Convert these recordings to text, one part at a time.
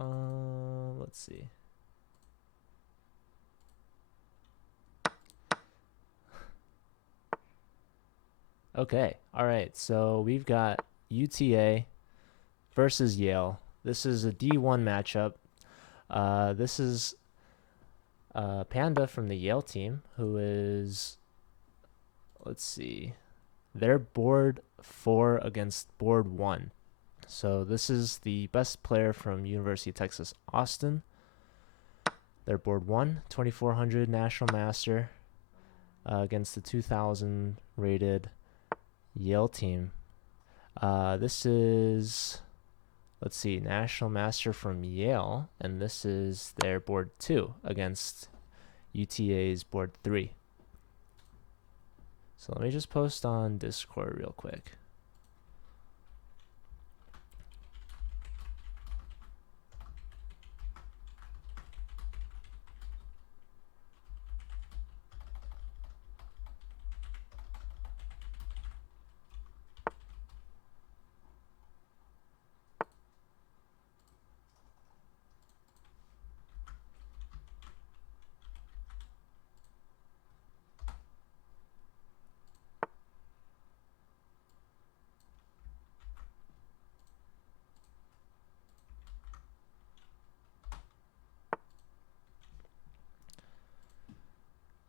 Let's see. Okay, all right. So we've got UTA versus Yale. This is a D1 matchup. This is Panda from the Yale team, who is, let's see, they're board 4 against board 1. So this is the best player from University of Texas, Austin. They're board 1, 2400 National Master against the 2000 rated Yale team. This is, let's see, National Master from Yale, and this is their board 2 against UTA's board 3. So let me just post on Discord real quick.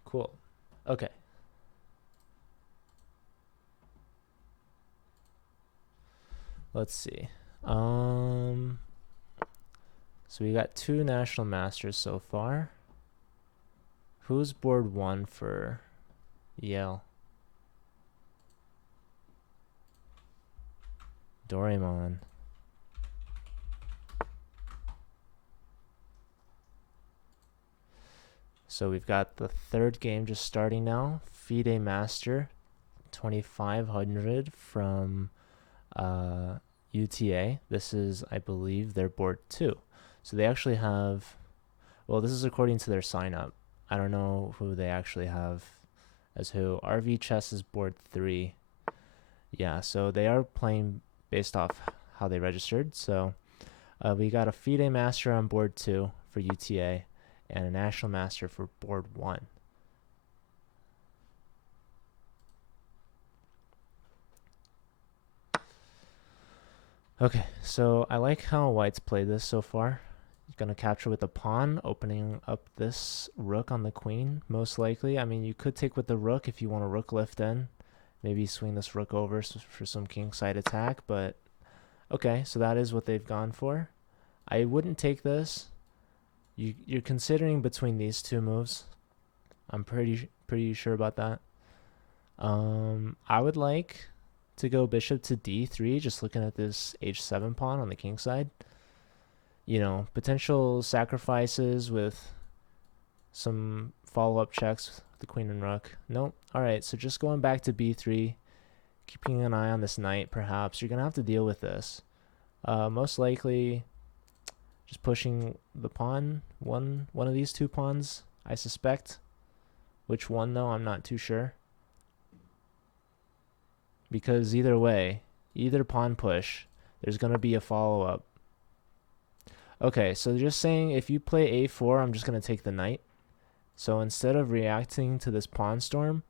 Cool. Okay. Let's see. So we got 2 National Masters so far. Who's board 1 for Yale? Doraemon. So we've got the 3rd game just starting now. FIDE Master 2500 from UTA. This is, I believe, their board 2. So they actually have, well, this is according to their sign up. I don't know who they actually have as who. RV Chess is board 3. Yeah, so they are playing based off how they registered. So we got a FIDE Master on board 2 for UTA and a National Master for board 1. Okay, so I like how White's played this so far. He's going to capture with the pawn, opening up this rook on the queen, most likely. I mean, you could take with the rook if you want a rook lift in. Maybe swing this rook over for some kingside attack, but okay, so that is what they've gone for. I wouldn't take this. You're considering between these 2 moves. I'm pretty sure about that. I would like to go bishop to d3, just looking at this h7 pawn on the king side. You know, potential sacrifices with some follow-up checks with the queen and rook. Nope. All right, so just going back to b3, keeping an eye on this knight, perhaps. You're going to have to deal with this. Most likely just pushing the pawn, one of these 2 pawns, I suspect. Which one, though, I'm not too sure. Because either way, either pawn push, there's going to be a follow-up. Okay, so just saying if you play a4, I'm just going to take the knight. So instead of reacting to this pawn storm,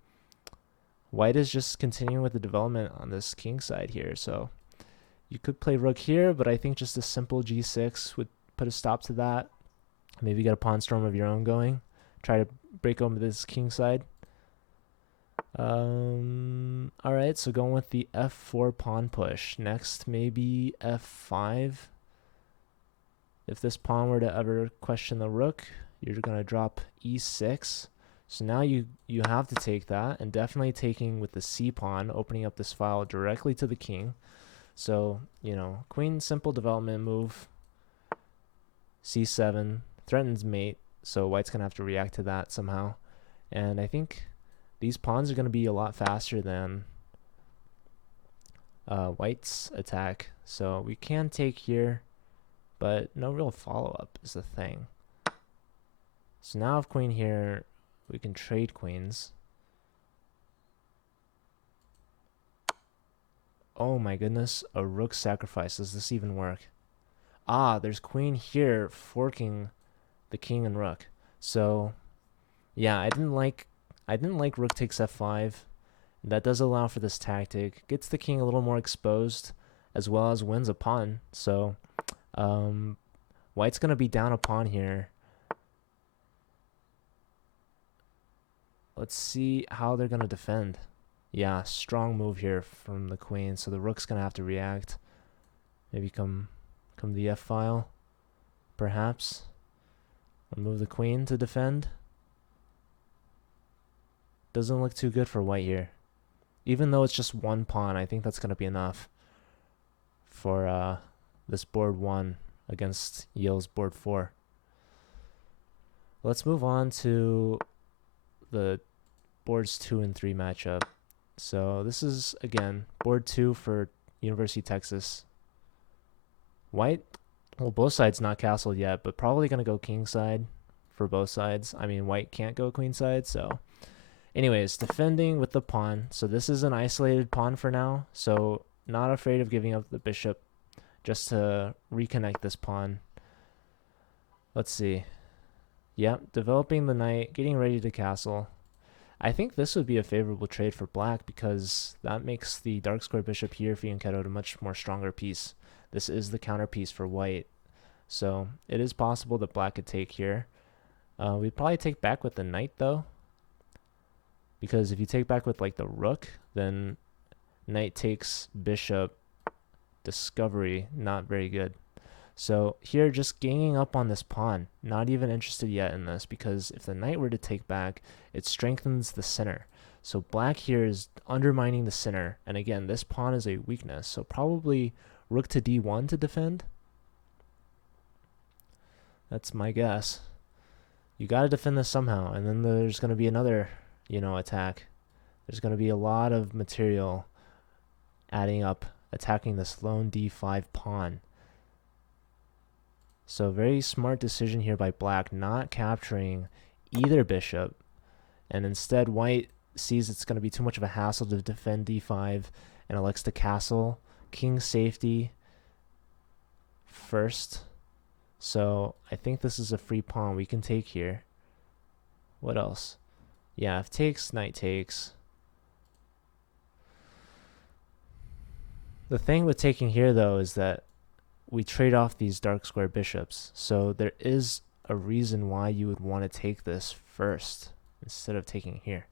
White is just continuing with the development on this king side here. So you could play rook here, but I think just a simple g6 would put a stop to that. Maybe get a pawn storm of your own going. Try to break open this king side. All right, so going with the f4 pawn push. Next, maybe f5. If this pawn were to ever question the rook, you're going to drop e6. So now you have to take that, and definitely taking with the c pawn, opening up this file directly to the king. So, you know, queen simple development move. c7 threatens mate, so White's going to have to react to that somehow. And I think these pawns are going to be a lot faster than White's attack. So we can take here, but no real follow-up is the thing. So now if queen here, we can trade queens. Oh my goodness, a rook sacrifice. Does this even work? Ah, there's queen here forking the king and rook. So yeah, I didn't like rook takes f5. That does allow for this tactic. Gets the king a little more exposed, as well as wins a pawn. So um, white's gonna be down a pawn here. Let's see how they're gonna defend. Yeah, strong move here from the queen. So the rook's gonna have to react. Maybe come the f file, perhaps. Or move the queen to defend. Doesn't look too good for white here. Even though it's just one pawn, I think that's gonna be enough for this board 1 against Yale's board 4. Let's move on to the boards 2 and 3 matchup. So this is, again, board 2 for University of Texas. White, well, both sides not castled yet, but probably going to go king side for both sides. I mean, white can't go queen side, so... Anyways, defending with the pawn. So this is an isolated pawn for now, so not afraid of giving up the bishop just to reconnect this pawn. Let's see. Yep, developing the knight, getting ready to castle. I think this would be a favorable trade for black because that makes the dark square bishop here for Fianchetto a much more stronger piece. This is the counter piece for white. So it is possible that black could take here. We'd probably take back with the knight though. Because if you take back with like the rook, then knight takes bishop, discovery, not very good. So here, just ganging up on this pawn. Not even interested yet in this, because if the knight were to take back, it strengthens the center. So black here is undermining the center. And again, this pawn is a weakness. So probably rook to d1 to defend. That's my guess. You got to defend this somehow. And then there's going to be another, attack. There's going to be a lot of material adding up, attacking this lone d5 pawn. So very smart decision here by black, not capturing either bishop. And instead, white sees it's going to be too much of a hassle to defend d5 and elects to castle. King safety first. So I think this is a free pawn we can take here. What else? Yeah, if takes, knight takes. The thing with taking here, though, is that we trade off these dark square bishops. So there is a reason why you would want to take this first instead of taking here.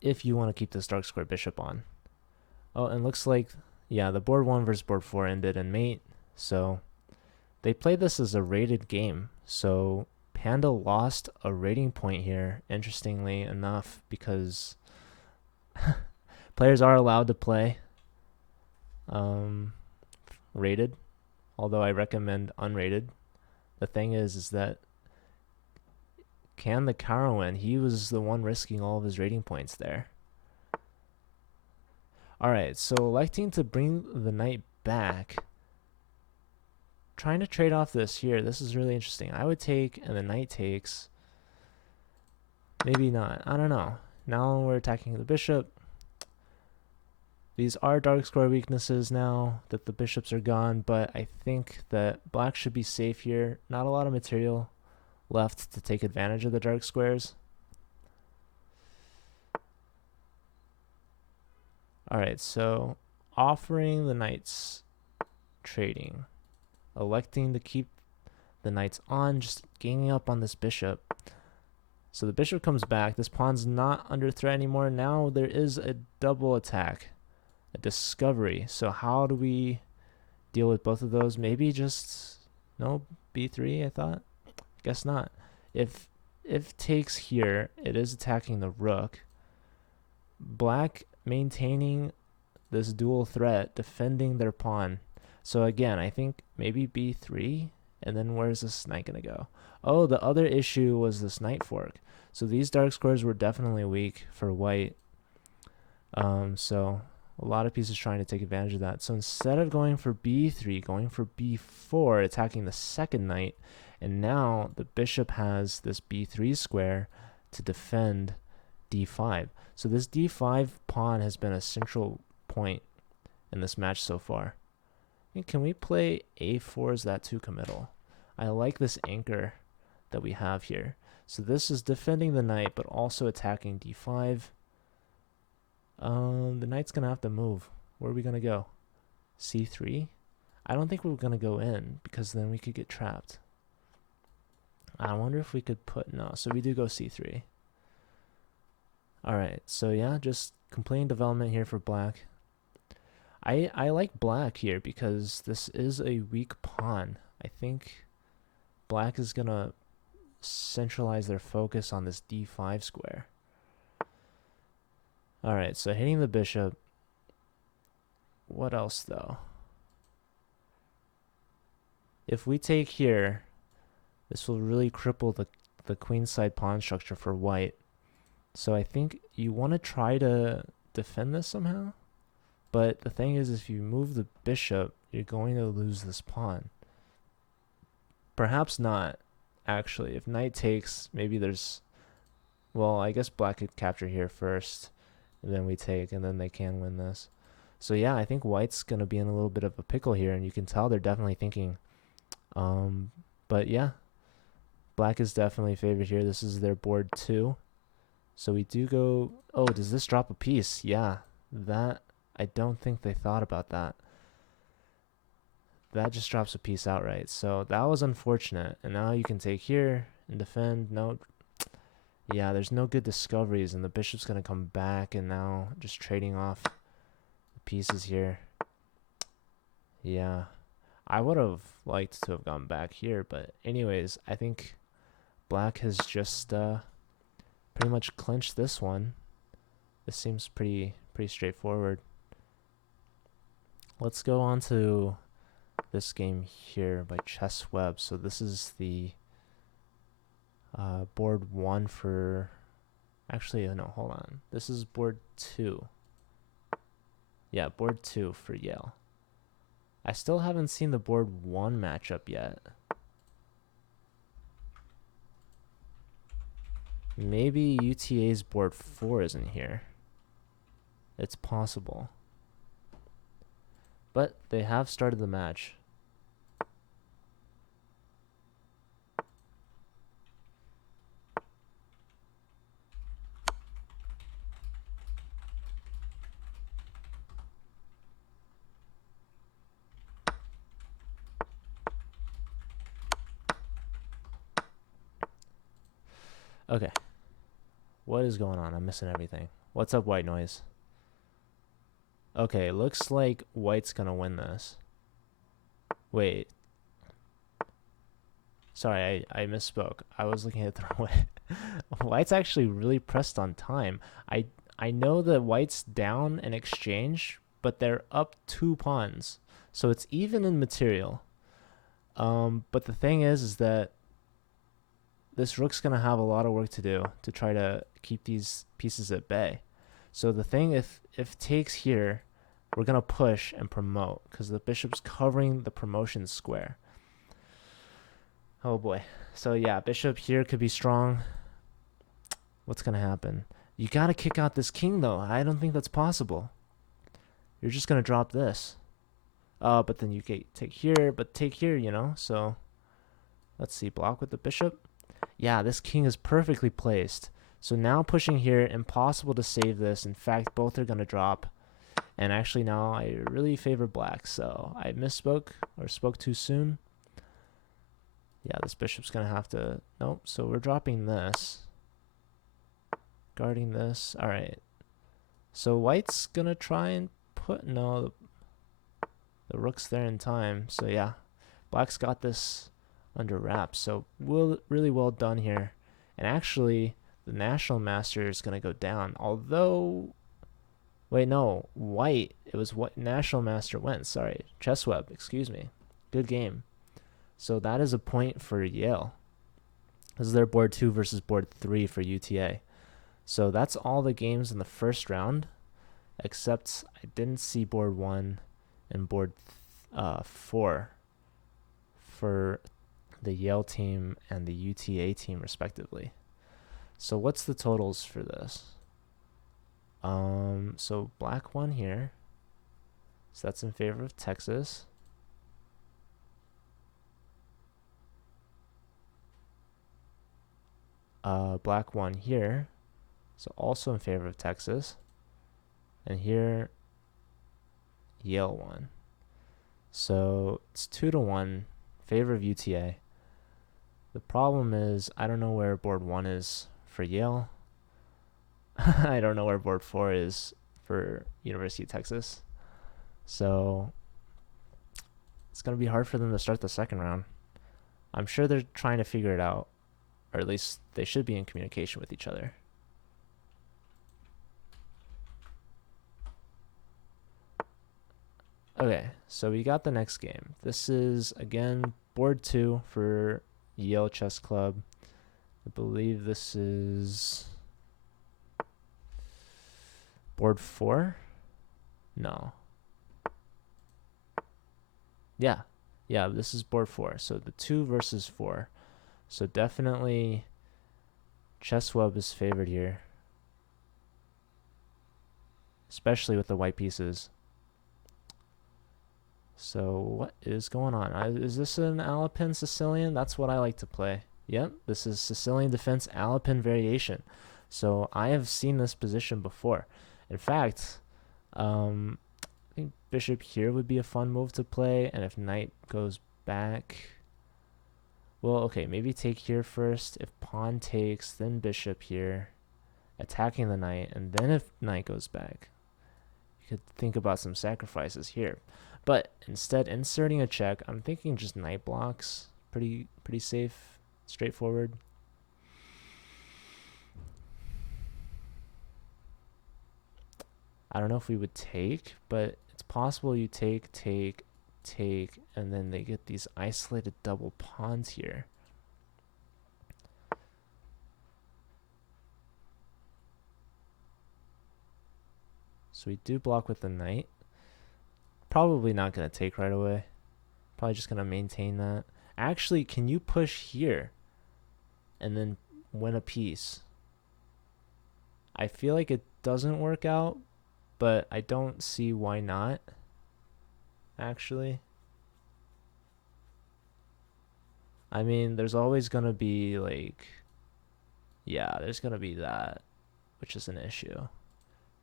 If you want to keep this dark square bishop on. Oh, and looks like, yeah, the board 1 versus board 4 ended in mate. So they played this as a rated game. So Panda lost a rating point here, interestingly enough, because players are allowed to play rated, although I recommend unrated. The thing is that can the Caro win? He was the one risking all of his rating points there. Alright, so electing to bring the knight back. Trying to trade off this here. This is really interesting. I would take, and the knight takes. Maybe not. I don't know. Now we're attacking the bishop. These are dark square weaknesses now that the bishops are gone, but I think that black should be safe here. Not a lot of material left to take advantage of the dark squares. Alright, so offering the knights, trading, electing to keep the knights on, just ganging up on this bishop. So the bishop comes back. This pawn's not under threat anymore. Now there is a double attack, a discovery. So how do we deal with both of those? Maybe just, no, b3, I thought. Guess not. If takes here, it is attacking the rook. Black maintaining this dual threat, defending their pawn. So again, I think maybe b3, and then where's this knight going to go? Oh, the other issue was this knight fork. So these dark squares were definitely weak for white. So a lot of pieces trying to take advantage of that. So instead of going for b3, going for b4, attacking the second knight, and now the bishop has this b3 square to defend d5. So this d5 pawn has been a central point in this match so far. Can we play a4? Is that too committal? I like this anchor that we have here. So this is defending the knight, but also attacking d5. The knight's going to have to move. Where are we going to go? c3? I don't think we're going to go in, because then we could get trapped. I wonder if we could put... No, so we do go c3. Alright, so yeah, just complete development here for black. I like black here because this is a weak pawn. I think black is going to centralize their focus on this d5 square. Alright, so hitting the bishop. What else, though? If we take here, this will really cripple the queenside pawn structure for white. So I think you want to try to defend this somehow. But the thing is, if you move the bishop, you're going to lose this pawn. Perhaps not, actually. If knight takes, maybe there's... Well, I guess black could capture here first, and then we take, and then they can win this. So yeah, I think white's going to be in a little bit of a pickle here, and you can tell they're definitely thinking. But yeah, black is definitely favored here. This is their board 2. So we do go... Oh, does this drop a piece? Yeah, that... I don't think they thought about that. That just drops a piece outright. So that was unfortunate. And now you can take here and defend. No. Yeah, there's no good discoveries. And the bishop's going to come back. And now just trading off the pieces here. Yeah. I would have liked to have gone back here. But anyways, I think black has just pretty much clinched this one. This seems pretty straightforward. Let's go on to this game here by Chess Web. So this is the board 1 for... Actually, no, hold on. This is board 2. Yeah, board 2 for Yale. I still haven't seen the board 1 matchup yet. Maybe UTA's board 4 isn't here. It's possible. But they have started the match. Okay. What is going on? I'm missing everything. What's up, white noise? Okay, looks like white's gonna win this. Wait. Sorry, I misspoke. I was looking at the wrong way. White's actually really pressed on time. I know that white's down in exchange, but they're up 2 pawns. So it's even in material. But the thing is that this rook's going to have a lot of work to do to try to keep these pieces at bay. So the thing, if takes here, we're going to push and promote because the bishop's covering the promotion square. Oh boy. So yeah, bishop here could be strong. What's going to happen? You got to kick out this king though. I don't think that's possible. You're just going to drop this. But then you take here, but take here, you know? So let's see, block with the bishop. Yeah, this king is perfectly placed. So now pushing here, impossible to save this. In fact, both are going to drop. And actually now I really favor black. So I misspoke or spoke too soon. Yeah, this bishop's going to have to... Nope, so we're dropping this. Guarding this. All right. So white's going to try and put... No, the rook's there in time. So yeah, black's got this under wraps. So really well done here. And actually, the national master is going to go down. Although... Wait, no. White. It was what national master went. Sorry. Chessweb. Excuse me. Good game. So that is a point for Yale. This is their board 2 versus board 3 for UTA. So that's all the games in the first round, except I didn't see board 1 and board 4 for the Yale team and the UTA team respectively. So what's the totals for this? So black won here. So that's in favor of Texas. Black won here, so also in favor of Texas. And here, Yale won. So it's 2-1 favor of UTA. The problem is I don't know where board 1 is for Yale. I don't know where board 4 is for University of Texas. So it's going to be hard for them to start the second round. I'm sure they're trying to figure it out, or at least they should be in communication with each other. Okay, so we got the next game. This is, again, board 2 for Yale Chess Club. I believe this is board 4? No. Yeah, this is board 4. So the 2 versus 4. So definitely ChessWeb is favored here, especially with the white pieces. So what is going on? Is this an Alapin Sicilian? That's what I like to play. Yep, this is Sicilian Defense Alapin variation. So I have seen this position before. In fact, I think bishop here would be a fun move to play. And if knight goes back, well, okay, maybe take here first. If pawn takes, then bishop here, attacking the knight. And then if knight goes back, you could think about some sacrifices here. But instead, inserting a check, I'm thinking just knight blocks. Pretty safe, straightforward. I don't know if we would take, but it's possible you take, and then they get these isolated double pawns here. So we do block with the knight. Probably not going to take right away. Probably just going to maintain that. Actually, can you push here and then win a piece? I feel like it doesn't work out, but I don't see why not, actually. I mean, there's always going to be like, yeah, there's going to be that, which is an issue.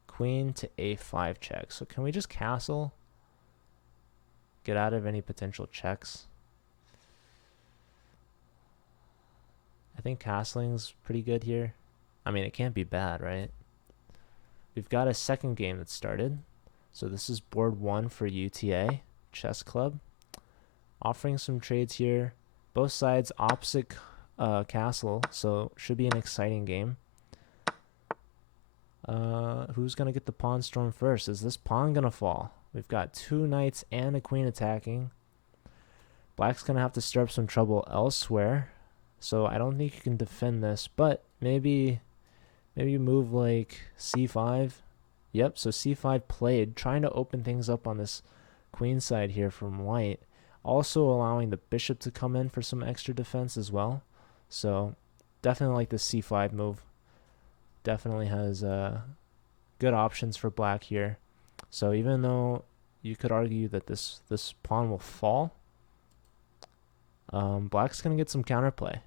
Queen to a5 check. So can we just castle? Get out of any potential checks. I think castling's pretty good here. I mean, it can't be bad, right? We've got a second game that started. So this is board 1 for UTA Chess Club. Offering some trades here. Both sides opposite castle, so should be an exciting game. Who's going to get the pawn storm first? Is this pawn going to fall? We've got 2 knights and a queen attacking. Black's going to have to stir up some trouble elsewhere. So I don't think you can defend this, but maybe you move like c5. Yep, so c5 played, trying to open things up on this queen side here from white. Also allowing the bishop to come in for some extra defense as well. So definitely like the c5 move. Definitely has good options for black here. So even though you could argue that this pawn will fall, black's going to get some counterplay.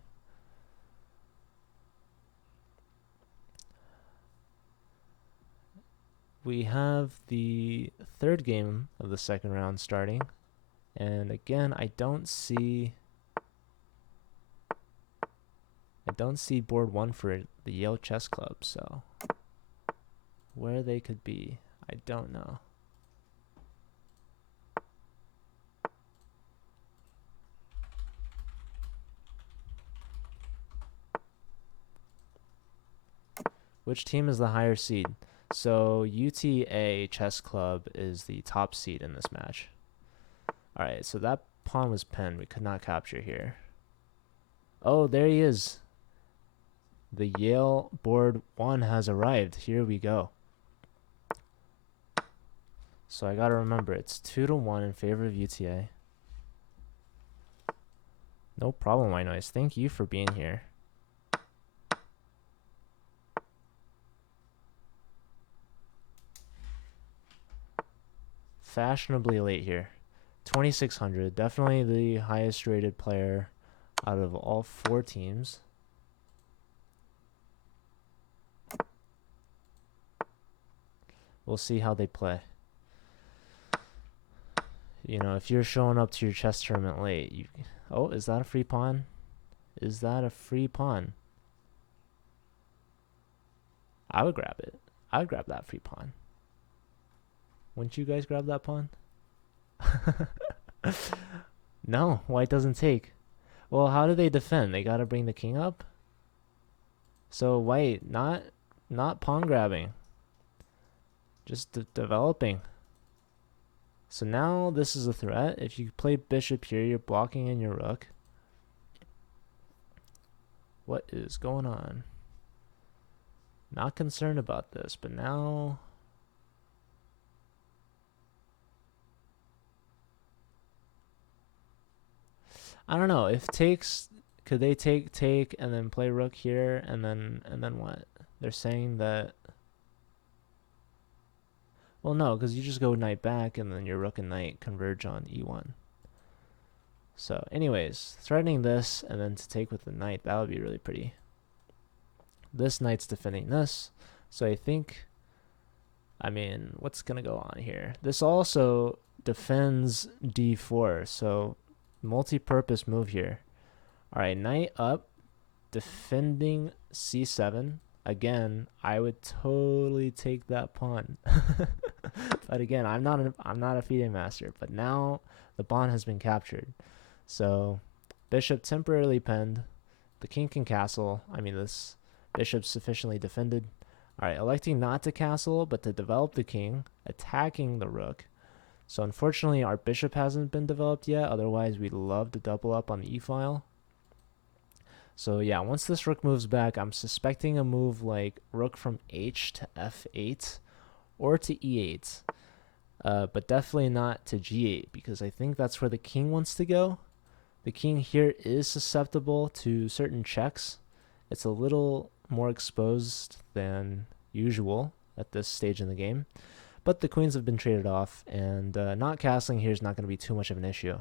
We have the third game of the second round starting. And again, I don't see board 1 for the Yale Chess Club, so where they could be, I don't know. Which team is the higher seed? So UTA Chess Club is the top seed in this match. Alright, so that pawn was pinned. We could not capture here. Oh, there he is. The Yale board 1 has arrived. Here we go. So I gotta remember, it's 2-1 in favor of UTA. No problem, my noise. Thank you for being here. fashionably late here. 2,600. Definitely the highest rated player out of all 4 teams. We'll see how they play. You know, if you're showing up to your chess tournament late, you... Oh, is that a free pawn? Is that a free pawn? I would grab it. I would grab that free pawn. Wouldn't you guys grab that pawn? No, white doesn't take. Well, how do they defend? They gotta bring the king up. So white, not pawn grabbing. Just developing. So now this is a threat. If you play bishop here, you're blocking in your rook. What is going on? Not concerned about this, but now... I don't know. If takes... Could they take, and then play rook here, and then what? They're saying that... Well, no, because you just go knight back, and then your rook and knight converge on e1. So, anyways, threatening this, and then to take with the knight, that would be really pretty. This knight's defending this, so I think... I mean, what's going to go on here? This also defends d4, so multi-purpose move here. All right, knight up, defending c7. Again, I would totally take that pawn. But again, I'm not a FIDE master. But now the pawn has been captured. So bishop temporarily penned. The king can castle. I mean, this bishop's sufficiently defended. All right, electing not to castle, but to develop the king, attacking the rook. So unfortunately, our bishop hasn't been developed yet. Otherwise, we'd love to double up on the e-file. So yeah, once this rook moves back, I'm suspecting a move like rook from h to f8 or to e8. But definitely not to g8, because I think that's where the king wants to go. The king here is susceptible to certain checks. It's a little more exposed than usual at this stage in the game. But the queens have been traded off, and not castling here is not going to be too much of an issue.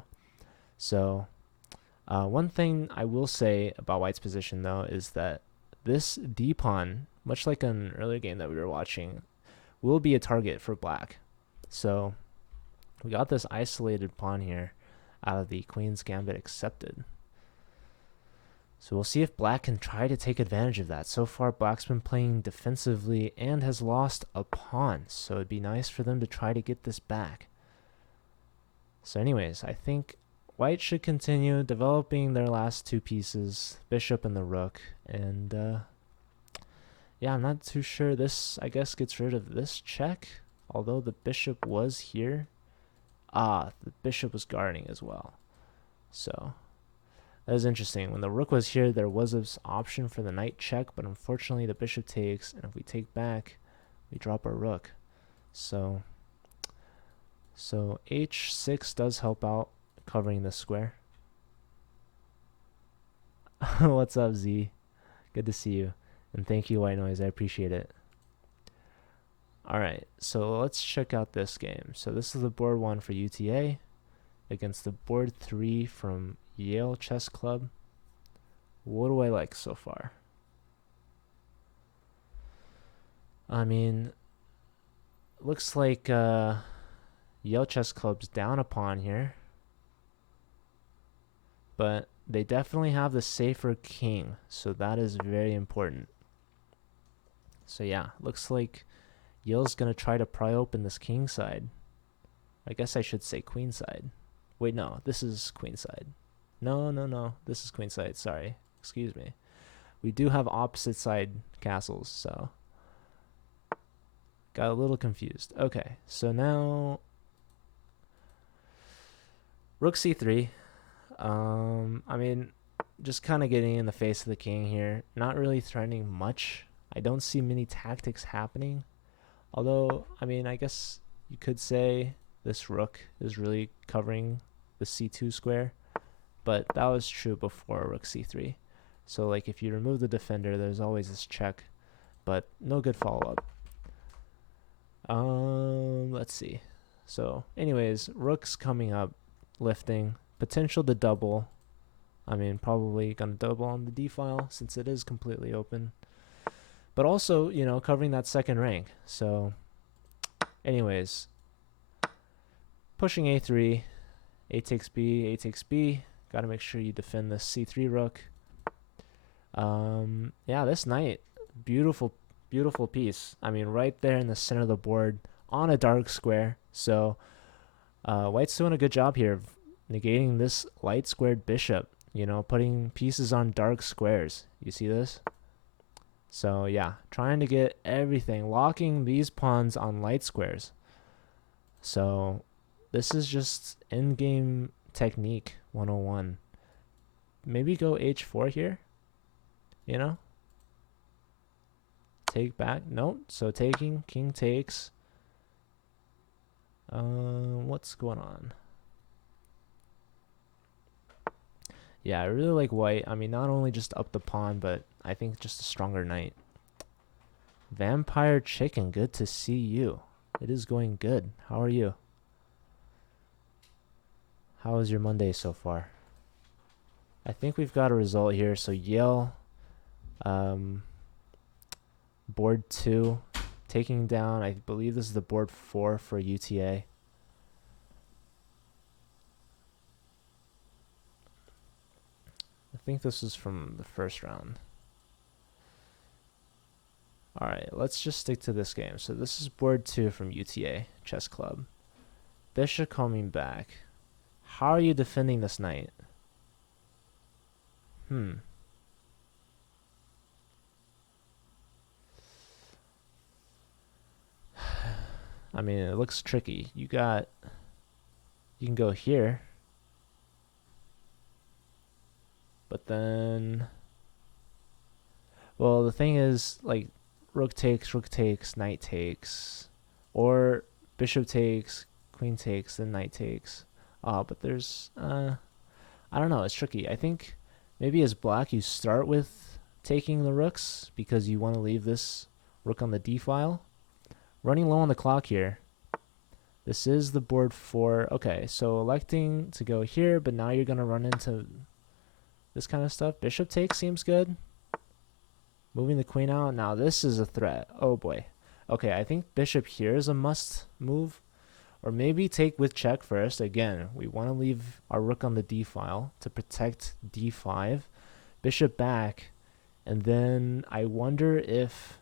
So one thing I will say about white's position, though, is that this d-pawn, much like an earlier game that we were watching, will be a target for black. So we got this isolated pawn here out of the queen's gambit accepted. So we'll see if black can try to take advantage of that. So far, black's been playing defensively and has lost a pawn. So it'd be nice for them to try to get this back. So anyways, I think white should continue developing their last 2 pieces, bishop and the rook. And yeah, I'm not too sure. This, I guess, gets rid of this check. Although the bishop was here. Ah, the bishop was guarding as well. So that is interesting. When the rook was here, there was this option for the knight check, but unfortunately the bishop takes, and if we take back, we drop our rook. So h6 does help out covering this square. What's up, Z? Good to see you. And thank you, White Noise. I appreciate it. Alright, so let's check out this game. So this is the board 1 for UTA against the board 3 from Yale Chess Club. What do I like so far? I mean, looks like Yale Chess Club's down a pawn here. But they definitely have the safer king, so that is very important. So yeah, looks like Yale's going to try to pry open this king side. I guess I should say queen side. Wait, no, this is queen side. No, this is queen side, sorry. Excuse me. We do have opposite side castles, so got a little confused. Okay, so now rook c3. I mean, just kind of getting in the face of the king here. Not really threatening much. I don't see many tactics happening. Although, I mean, I guess you could say this rook is really covering the c2 square. But that was true before rook c3. So, like, if you remove the defender, there's always this check. But no good follow-up. Let's see. So anyways, rook's coming up, lifting, potential to double. I mean, probably gonna double on the d file since it is completely open, but also, you know, covering that second rank. So anyways, pushing a3, a takes b, a takes b. Gotta make sure you defend this c3 rook. Yeah, this knight, beautiful piece. I mean, right there in the center of the board on a dark square. So white's doing a good job here of negating this light squared bishop, you know, putting pieces on dark squares. You see this? So yeah, trying to get everything, locking these pawns on light squares. So this is just endgame technique 101. Maybe go h4 here, you know? Take back. Nope. So taking, king takes. What's going on? Yeah, I really like white. I mean, not only just up the pawn, but I think just a stronger knight. Vampire Chicken, good to see you. It is going good. How are you? How was your Monday so far? I think we've got a result here. So Yale, board 2, taking down, I believe this is the board 4 for UTA. I think this is from the first round. Alright, let's just stick to this game. So this is board 2 from UTA Chess Club. Bishop coming back. How are you defending this knight? I mean, it looks tricky. You can go here. But then, well, the thing is, like, rook takes, knight takes, or bishop takes, queen takes, then knight takes. But there's, I don't know, it's tricky. I think maybe as black you start with taking the rooks because you want to leave this rook on the d file. Running low on the clock here. This is the board 4. Okay, so electing to go here, but now you're going to run into this kind of stuff. Bishop takes seems good. Moving the queen out. Now this is a threat. Oh boy. Okay, I think bishop here is a must move. Or maybe take with check first. Again, we want to leave our rook on the d file to protect d5. Bishop back. And then I wonder if...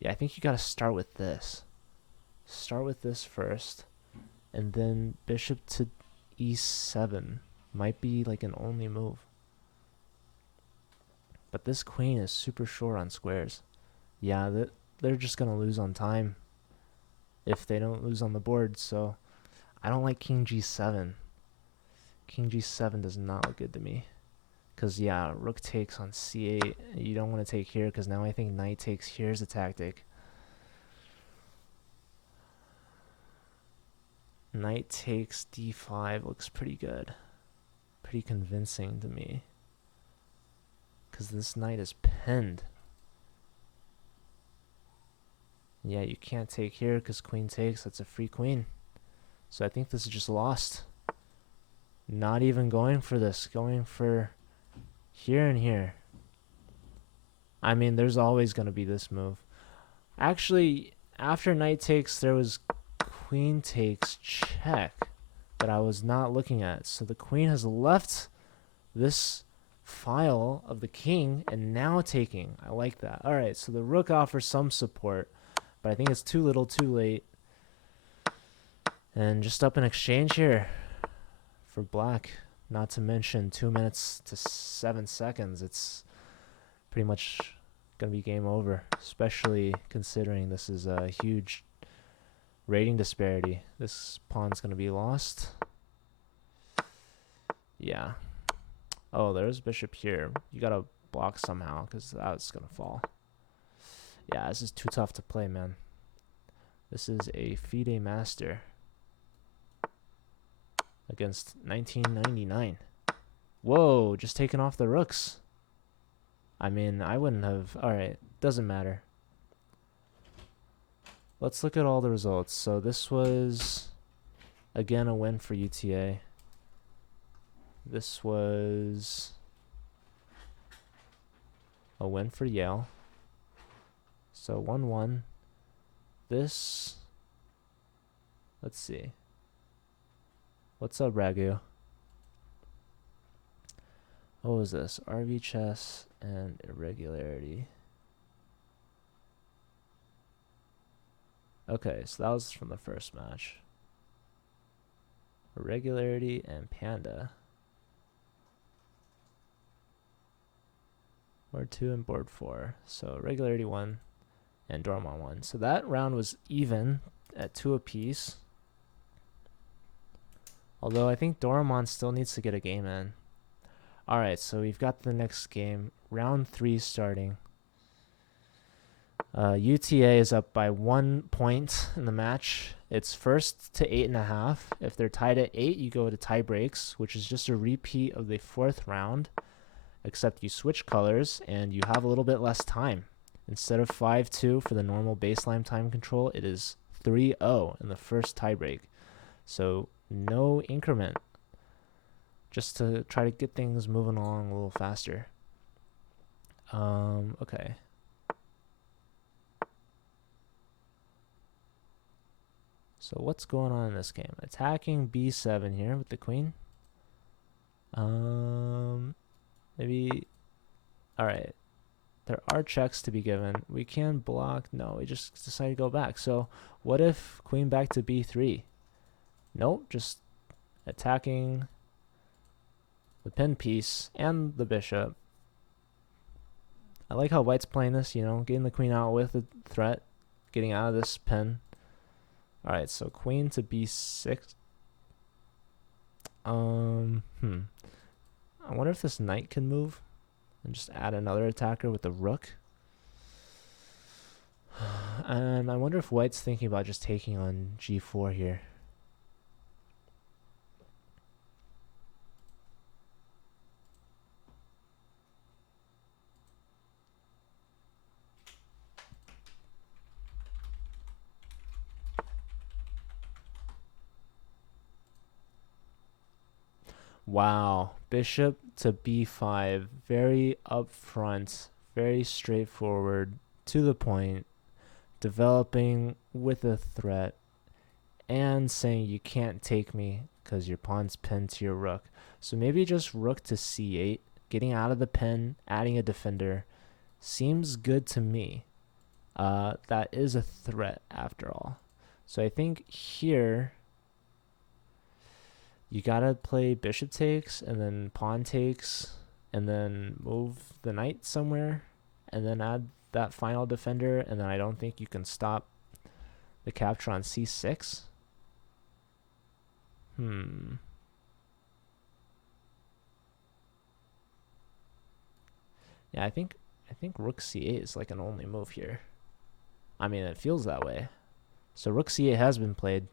Yeah, I think you got to start with this. Start with this first. And then bishop to e7 might be like an only move. But this queen is super short on squares. Yeah, they're just going to lose on time if they don't lose on the board. So I don't like king g7. King g7 does not look good to me. Because, yeah, rook takes on c8. You don't want to take here because now I think knight takes here is a tactic. Knight takes d5 looks pretty good. Pretty convincing to me. Because this knight is pinned. Yeah, you can't take here because queen takes. That's a free queen. So I think this is just lost. Not even going for this. Going for here and here. I mean, there's always going to be this move. Actually, after knight takes, there was queen takes check that I was not looking at. So the queen has left this file of the king and now taking. I like that. All right, so the rook offers some support, but I think it's too little, too late. And just up in exchange here for black. Not to mention 2 minutes to 7 seconds. It's pretty much going to be game over, especially considering this is a huge rating disparity. This pawn's going to be lost. Yeah. Oh, there's bishop here. You got to block somehow because that's going to fall. Yeah, this is too tough to play, man. This is a FIDE master against 1999. Whoa, just taking off the rooks. I mean, I wouldn't have... Alright, doesn't matter. let's look at all the results. So this was, again, a win for UTA. This was a win for Yale. So 1-1. This, let's see. What's up, Ragu? What was this? RV chess and irregularity. Okay, so that was from the first match. Irregularity and Panda. Board 2 and board 4. So irregularity 1 and Dormon 1. So that round was even at 2 apiece. Although I think Dormon still needs to get a game in. Alright, so we've got the next game. Round 3 starting. UTA is up by 1 point in the match. It's first to 8.5. If they're tied at 8, you go to tie breaks, which is just a repeat of the 4th round, except you switch colors and you have a little bit less time. Instead of 5-2 for the normal baseline time control, it is 3-0 in the first tie break. So no increment, just to try to get things moving along a little faster. Okay. So what's going on in this game? Attacking b7 here with the queen. Maybe. All right. There are checks to be given. We can block. No, we just decided to go back. So what if queen back to b3? Nope, just attacking the pin piece and the bishop. I like how white's playing this, you know, getting the queen out with a threat, getting out of this pin. All right, so queen to b6. I wonder if this knight can move and just add another attacker with the rook. And I wonder if white's thinking about just taking on g4 here. Wow, bishop to b5, very upfront, very straightforward, to the point, developing with a threat, and saying you can't take me because your pawn's pinned to your rook. So maybe just rook to c8, getting out of the pin, adding a defender, seems good to me. That is a threat after all. So I think here you gotta play bishop takes and then pawn takes and then move the knight somewhere and then add that final defender, and then I don't think you can stop the capture on c6. Yeah, I think rook c8 is like an only move here. I mean, it feels that way. So rook c8 has been played.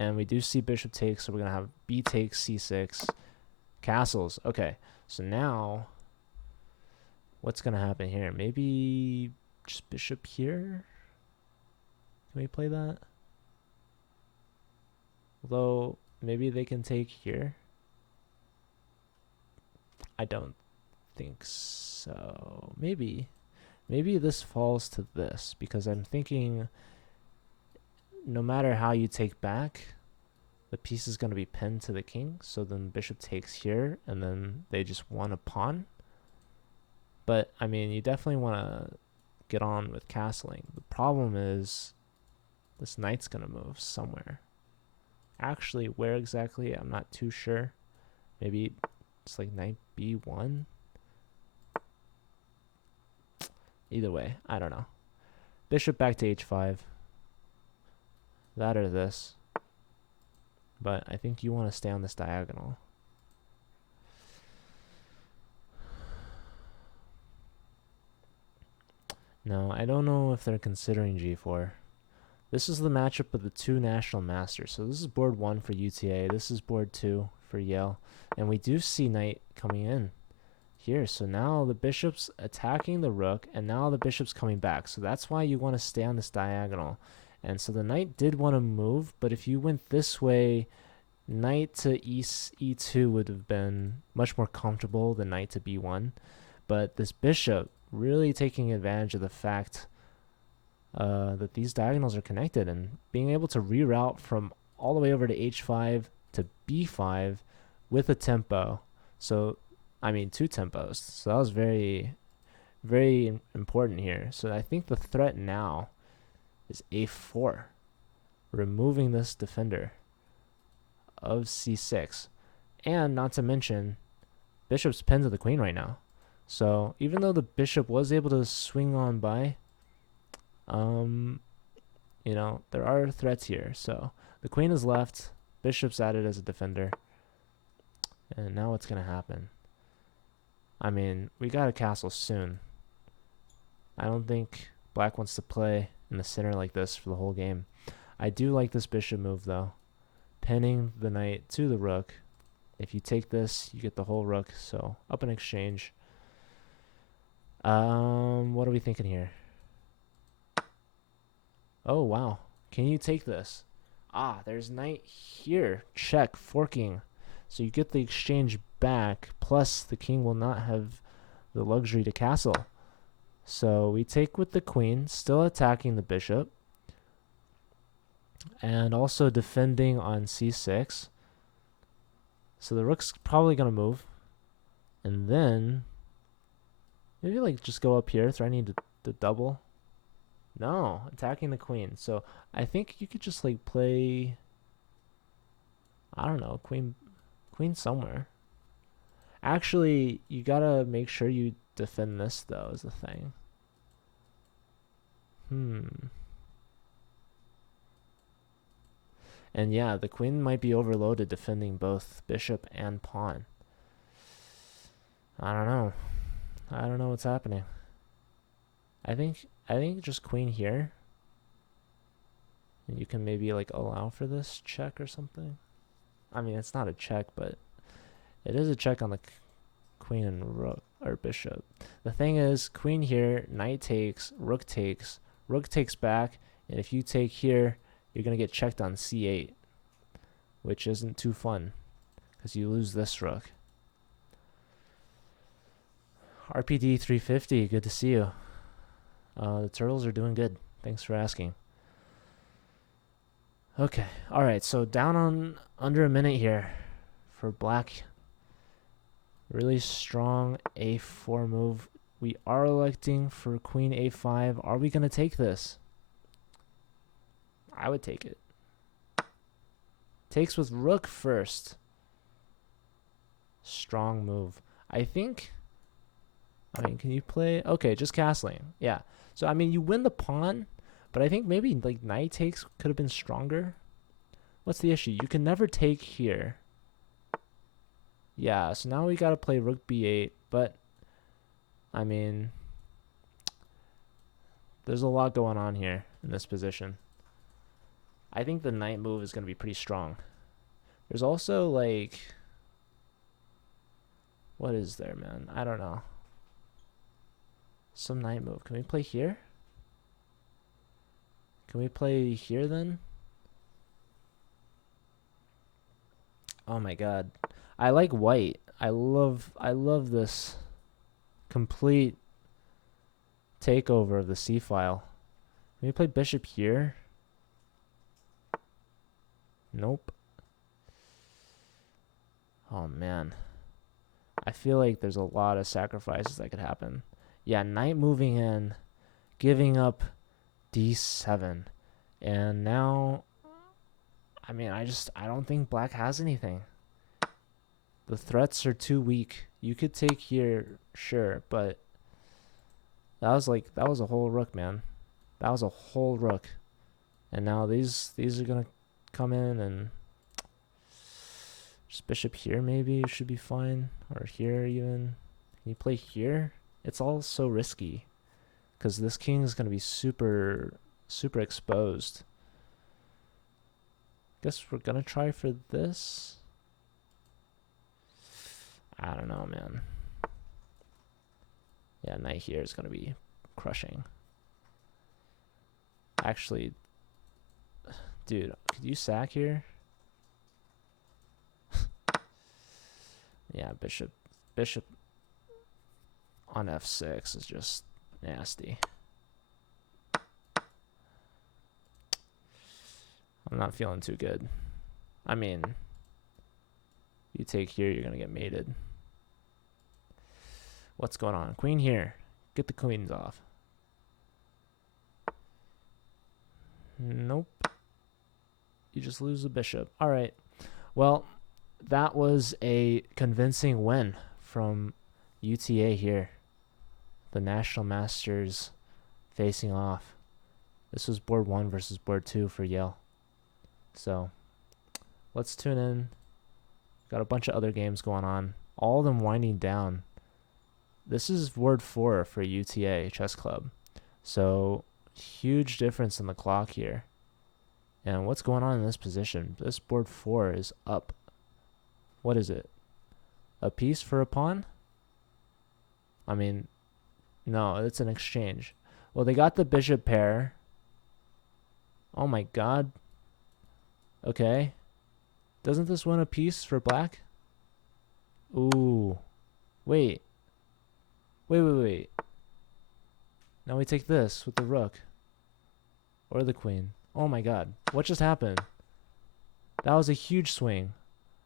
And we do see bishop takes, so we're going to have b takes, c6, castles. Okay, so now what's going to happen here? Maybe just bishop here? Can we play that? Although, maybe they can take here. I don't think so. Maybe this falls to this, because I'm thinking no matter how you take back, the piece is going to be pinned to the king. So then bishop takes here, and then they just want a pawn. But, I mean, you definitely want to get on with castling. The problem is this knight's going to move somewhere. Actually, where exactly, I'm not too sure. Maybe it's like knight b1. Either way, I don't know. Bishop back to h5. That or this. But I think you want to stay on this diagonal. No, I don't know if they're considering g4. This is the matchup of the two national masters. So this is board 1 for UTA. This is board 2 for Yale. And we do see knight coming in here. So now the bishop's attacking the rook, and now the bishop's coming back. So that's why you want to stay on this diagonal. And so the knight did want to move, but if you went this way, knight to e2 would have been much more comfortable than knight to b1. But this bishop really taking advantage of the fact that these diagonals are connected and being able to reroute from all the way over to h5 to b5 with a tempo. So, I mean, 2 tempos. So that was very, very important here. So I think the threat now is a4, removing this defender of c6. And not to mention, bishop's pinned to the queen right now. So even though the bishop was able to swing on by, you know, there are threats here. So the queen is left, bishop's added as a defender. And now what's going to happen? I mean, we got a castle soon. I don't think black wants to play in the center like this for the whole game. I do like this bishop move, though. Pinning the knight to the rook. If you take this, you get the whole rook. So, up in exchange. What are we thinking here? Oh, wow. Can you take this? Ah, there's knight here. Check, forking. So you get the exchange back, plus the king will not have the luxury to castle. So we take with the queen, still attacking the bishop, and also defending on c6. So the rook's probably going to move. And then maybe like just go up here, threatening to double. No, attacking the queen. So I think you could just like play, I don't know, queen somewhere. Actually, you gotta make sure you defend this, though, is the thing. And yeah, the queen might be overloaded defending both bishop and pawn. I don't know. I don't know what's happening. I think just queen here. And you can maybe like allow for this check or something. I mean, it's not a check, but it is a check on the queen and rook or bishop. The thing is, queen here, knight takes, rook takes back, and if you take here, you're going to get checked on c8, which isn't too fun because you lose this rook. RPD 350, good to see you. The turtles are doing good. Thanks for asking. Okay, all right, so down on under a minute here for black. Really strong a4 move. We are electing for queen a5. Are we going to take this? I would take it. Takes with rook first. Strong move. I mean, can you play? Okay, just castling. Yeah. So, I mean, you win the pawn, but I think maybe like knight takes could have been stronger. What's the issue? You can never take here. Yeah, so now we got to play rook b8, but, I mean, there's a lot going on here in this position. I think the knight move is going to be pretty strong. There's also, like, what is there, man? I don't know. Some knight move. Can we play here? Can we play here then? Oh my god. I like white. I love this complete takeover of the c file. Can we play bishop here? Nope. Oh man. I feel like there's a lot of sacrifices that could happen. Yeah, knight moving in, giving up d7. And now, I mean, I don't think black has anything. The threats are too weak. You could take here, sure, but that was a whole rook, man. That was a whole rook. And now these are going to come in, and just bishop here maybe should be fine, or here even. Can you play here? It's all so risky because this king is going to be super exposed. Guess we're going to try for this. I don't know, man. Yeah, knight here is going to be crushing. Actually, dude, could you sack here? Yeah, bishop on f6 is just nasty. I'm not feeling too good. I mean, you take here, you're going to get mated. What's going on? Queen here. Get the queens off. Nope. You just lose the bishop. All right. Well, that was a convincing win from UTA here. The National Masters facing off. This was board 1 versus board 2 for Yale. So let's tune in. Got a bunch of other games going on. All of them winding down. This is board 4 for UTA Chess Club. So huge difference in the clock here. And what's going on in this position? This board 4 is up. What is it? A piece for a pawn? I mean, no, it's an exchange. Well, they got the bishop pair. Oh my god. Okay. Doesn't this win a piece for black? Ooh. Wait. Wait. Now we take this with the rook. Or the queen. Oh my god. What just happened? That was a huge swing.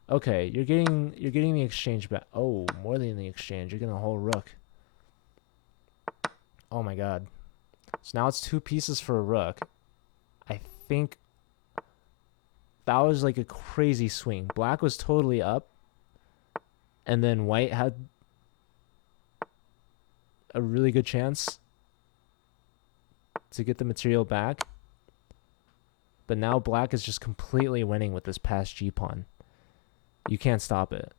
Okay, you're getting the exchange back. Oh, more than the exchange. You're getting a whole rook. Oh my god. So now it's 2 pieces for a rook. I think that was like a crazy swing. Black was totally up. And then white had a really good chance to get the material back. But now black is just completely winning with this passed g-pawn. You can't stop it.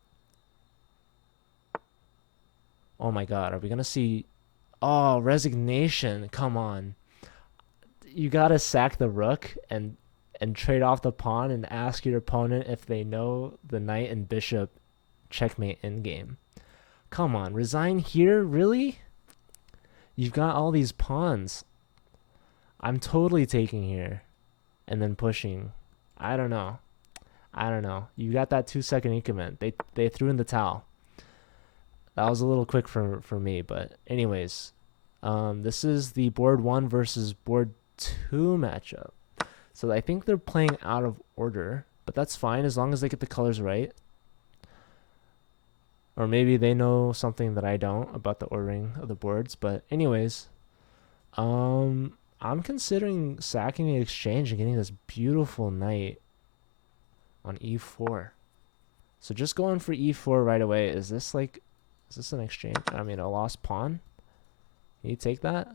Oh my god, are we going to see... Oh, resignation. Come on. You got to sack the rook and trade off the pawn and ask your opponent if they know the knight and bishop checkmate endgame. Come on, resign here? Really? You've got all these pawns. I'm totally taking here and then pushing. I don't know. You got that 2-second increment. They threw in the towel. That was a little quick for me, but anyways, this is the board 1 versus board 2 matchup. So I think they're playing out of order, but that's fine as long as they get the colors right. Or maybe they know something that I don't about the ordering of the boards. But anyways, I'm considering sacking the exchange and getting this beautiful knight on e4. So just going for e4 right away. Is this an exchange? I mean, a lost pawn? Can you take that?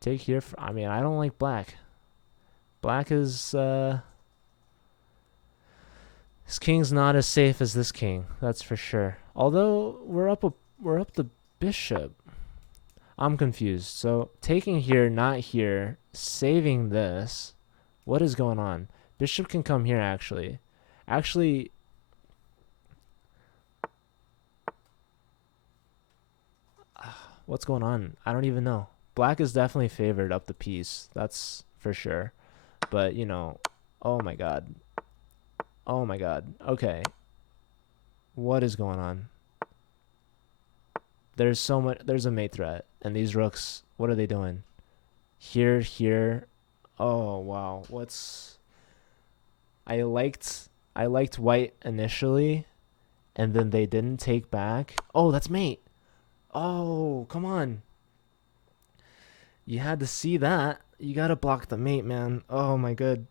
Take here. I mean, I don't like black. Black is... This king's not as safe as this king. That's for sure. Although, we're up the bishop. I'm confused. So, taking here, not here. Saving this. What is going on? Bishop can come here, actually. Actually... What's going on? I don't even know. Black is definitely favored up the piece. That's for sure. But, you know, oh my god. Oh my god. Okay. What is going on? There's so much. There's a mate threat. And these rooks, what are they doing? Here. Oh, wow. I liked white initially. And then they didn't take back. Oh, that's mate. Oh, come on. You had to see that. You gotta block the mate, man. Oh my god.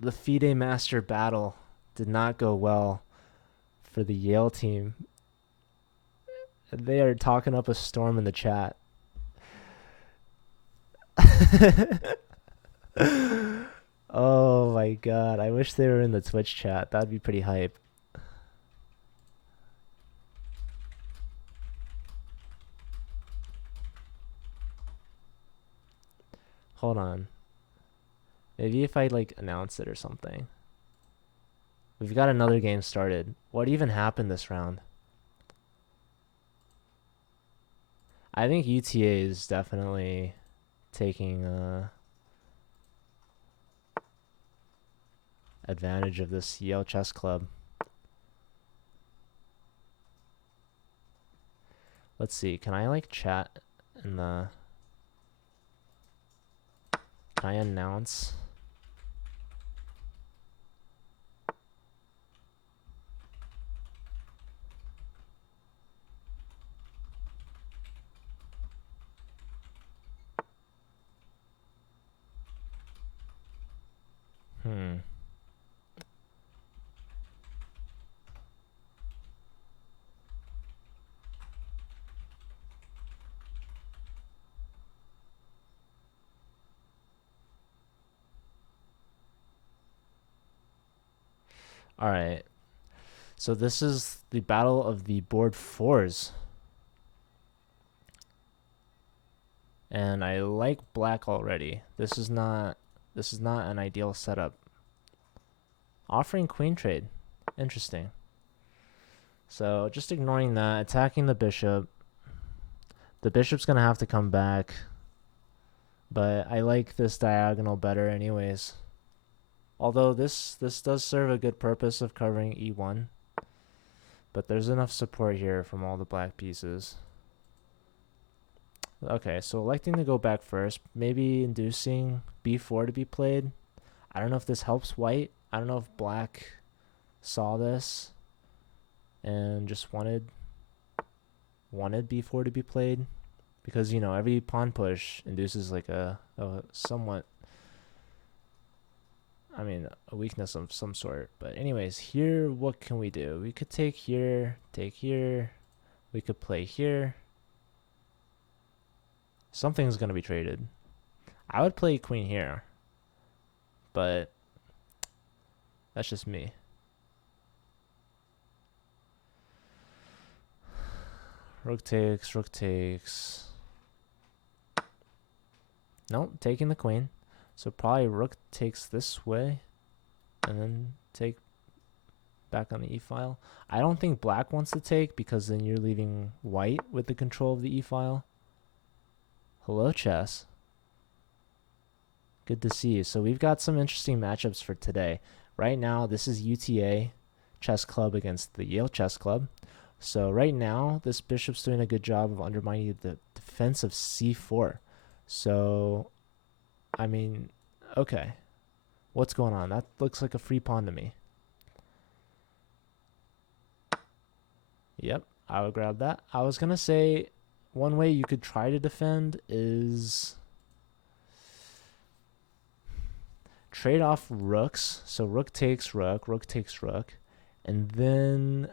The FIDE Master battle did not go well for the Yale team. They are talking up a storm in the chat. Oh my god. I wish they were in the Twitch chat. That'd be pretty hype. Hold on. Maybe if I announce it or something. We've got another game started. What even happened this round? I think UTA is definitely taking advantage of this Yale chess club. Let's see. Can I like chat in the? Can I announce? Hmm. All right. So this is the battle of the board fours. And I like black already. This is not an ideal setup. Offering queen trade. Interesting. So just ignoring that, attacking the bishop. The bishop's going to have to come back. But I like this diagonal better anyways. Although this does serve a good purpose of covering e1. But there's enough support here from all the black pieces. Okay, so electing to go back first, maybe inducing b4 to be played. I don't know if this helps white. I don't know if black saw this and just wanted b4 to be played, because you know every pawn push induces like a somewhat, I mean, a weakness of some sort. But anyways, here what can we do? We could take here, we could play here. Something's gonna be traded. I would play queen here, but that's just me. Rook takes. Nope, taking the queen. So probably rook takes this way, and then take back on the e-file. I don't think black wants to take, because then you're leaving white with the control of the e-file. Hello, chess. Good to see you. So we've got some interesting matchups for today. Right now, this is UTA chess club against the Yale chess club. So right now, this bishop's doing a good job of undermining the defense of c4. So, I mean, okay. What's going on? That looks like a free pawn to me. Yep, I would grab that. I was going to say one way you could try to defend is trade off rooks. So rook takes rook, and then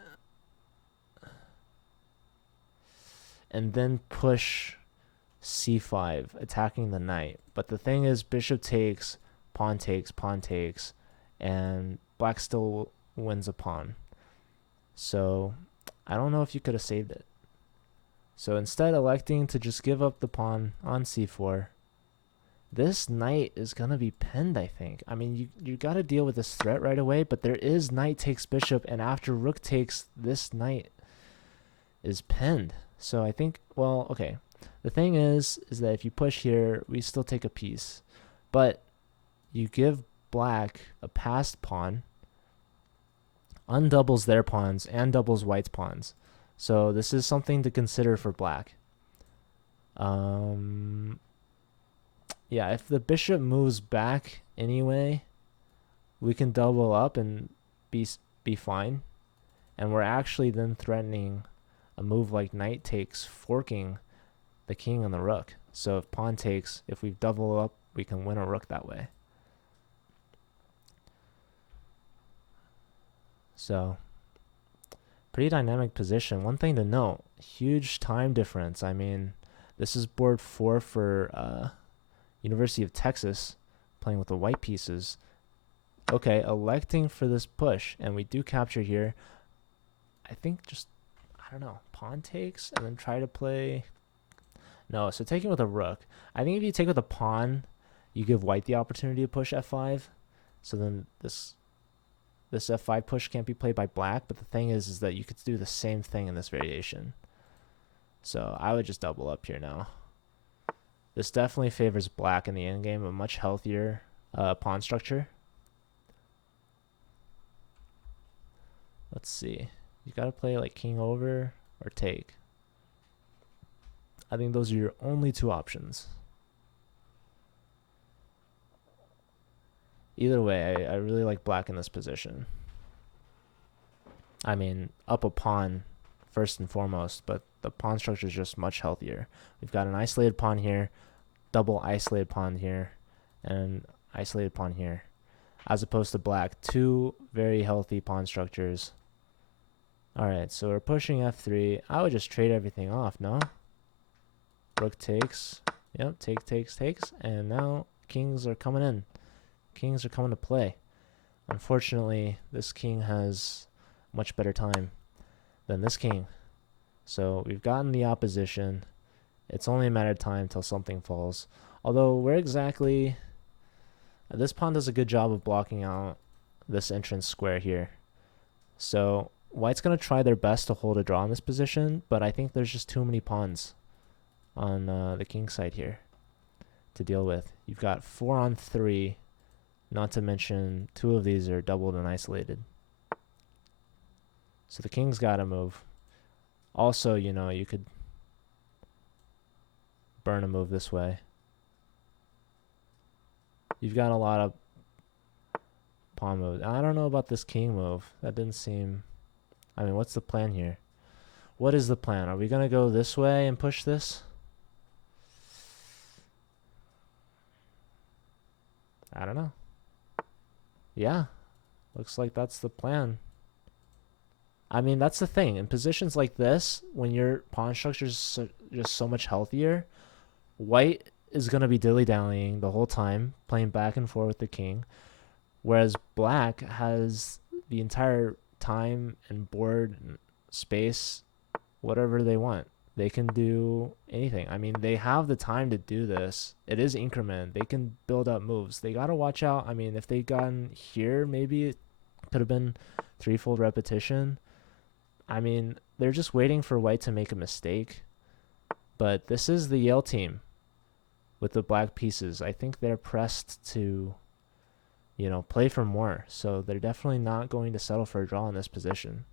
push c5, attacking the knight. But the thing is, bishop takes, pawn takes, and black still wins a pawn. So I don't know if you could have saved it. So instead, electing to just give up the pawn on c4. This knight is going to be pinned, I think. I mean, you got to deal with this threat right away, but there is knight takes bishop, and after rook takes, this knight is pinned. So I think, well, okay. The thing is that if you push here, we still take a piece. But you give black a passed pawn, undoubles their pawns, and doubles white's pawns. So this is something to consider for black. Yeah, if the bishop moves back anyway, we can double up and be fine. And we're actually then threatening a move like knight takes, forking the king and the rook. So if pawn takes, if we double up, we can win a rook that way. So pretty dynamic position. One thing to note, huge time difference. I mean, this is board 4 for University of Texas, playing with the white pieces. Okay, electing for this push, and we do capture here. I think just, I don't know, pawn takes, and then try to play. No, so taking with a rook. I think if you take with a pawn, you give white the opportunity to push f5. So then this f5 push can't be played by black. But the thing is that you could do the same thing in this variation. So I would just double up here now. This definitely favors black in the endgame, a much healthier pawn structure. Let's see. You gotta play like king over or take. I think those are your only two options. Either way, I really like black in this position. I mean, up a pawn first and foremost, but the pawn structure is just much healthier. We've got an isolated pawn here, double isolated pawn here, and isolated pawn here, as opposed to black. Two very healthy pawn structures. All right, so we're pushing f3. I would just trade everything off, no? Rook takes. Yep, takes. And now kings are coming in. Kings are coming to play. Unfortunately, this king has much better time than this king. So we've gotten the opposition. It's only a matter of time till something falls. Although where exactly... this pawn does a good job of blocking out this entrance square here. So white's going to try their best to hold a draw in this position, but I think there's just too many pawns on the king side here to deal with. You've got 4 on 3, not to mention 2 of these are doubled and isolated. So the king's got to move. Also, you know, you could burn a move this way. You've got a lot of pawn moves. I don't know about this king move. That didn't seem... I mean, what's the plan here? What is the plan? Are we going to go this way and push this? I don't know. Yeah, looks like that's the plan. I mean, that's the thing. In positions like this, when your pawn structure is just so much healthier, white is going to be dilly-dallying the whole time, playing back and forth with the king, whereas black has the entire time and board and space, whatever they want. They can do anything. I mean, they have the time to do this. It is increment. They can build up moves. They got to watch out. I mean, if they gotten here, maybe it could have been threefold repetition. I mean, they're just waiting for white to make a mistake. But this is the Yale team with the black pieces. I think they're pressed to, you know, play for more. So they're definitely not going to settle for a draw in this position.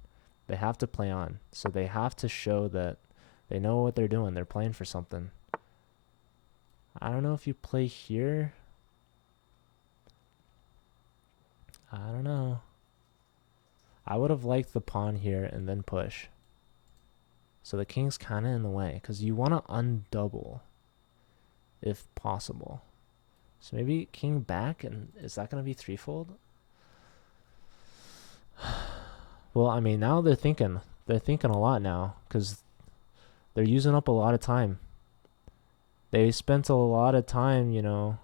They have to play on. So they have to show that they know what they're doing. They're playing for something. I don't know if you play here. I don't know. I would have liked the pawn here and then push. So the king's kind of in the way because you want to undouble if possible. So maybe king back, and is that going to be threefold? Well, I mean, now they're thinking a lot now because they're using up a lot of time. They spent a lot of time, you know.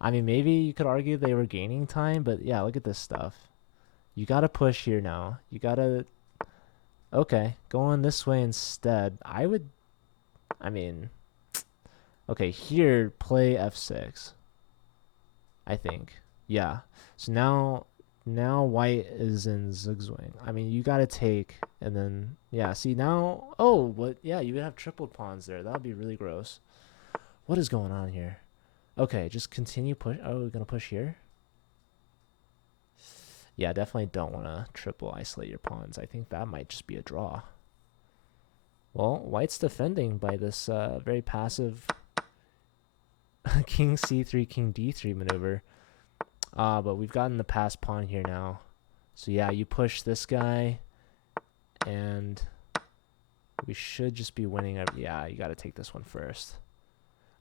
I mean, maybe you could argue they were gaining time, but yeah, look at this stuff. You got to push here now. You got to... Okay, going this way instead. I mean... Okay, here, play f6. I think. Yeah. So now white is in zigzag. I mean, you got to take, and then... Yeah, see, now... Oh, what? Yeah, you would have tripled pawns there. That would be really gross. What is going on here? Okay, just continue push. Oh, we're going to push here? Yeah, definitely don't want to triple isolate your pawns. I think that might just be a draw. Well, white's defending by this very passive king c3, king d3 maneuver. But we've gotten the passed pawn here now. So yeah, you push this guy, and we should just be winning. Yeah, you got to take this one first.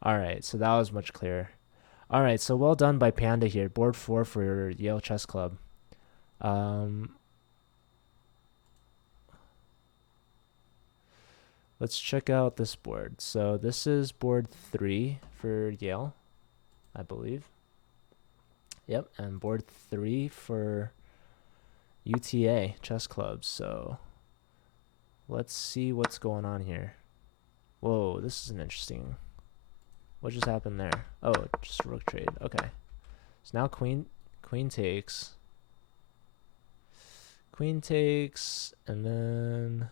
All right, so that was much clearer. All right, so well done by Panda here. Board 4 for Yale Chess Club. Let's check out this board. So this is board 3 for Yale, I believe. Yep, and board 3 for UTA Chess Club. So let's see what's going on here. Whoa, this is an interesting... What just happened there? Oh, just rook trade. Okay. So now queen takes. Queen takes, and then...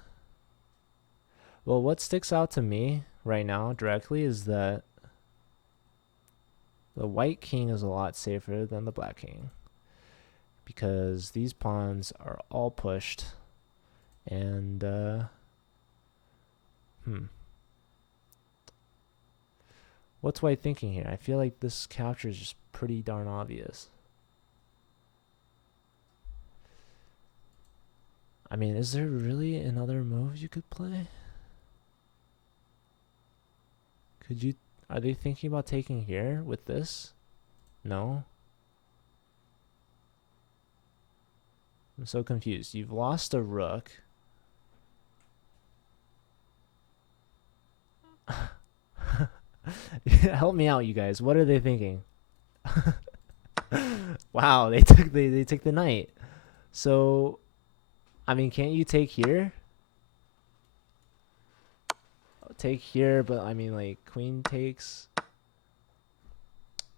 Well, what sticks out to me right now directly is that the white king is a lot safer than the black king because these pawns are all pushed and what's white thinking here? I feel like this capture is just pretty darn obvious. I mean, is there really another move you could play? Could you? Are they thinking about taking here with this? No? I'm so confused. You've lost a rook. Help me out, you guys. What are they thinking? Wow, they took the knight. So, I mean, can't you take here? Take here, but I mean, like, queen takes.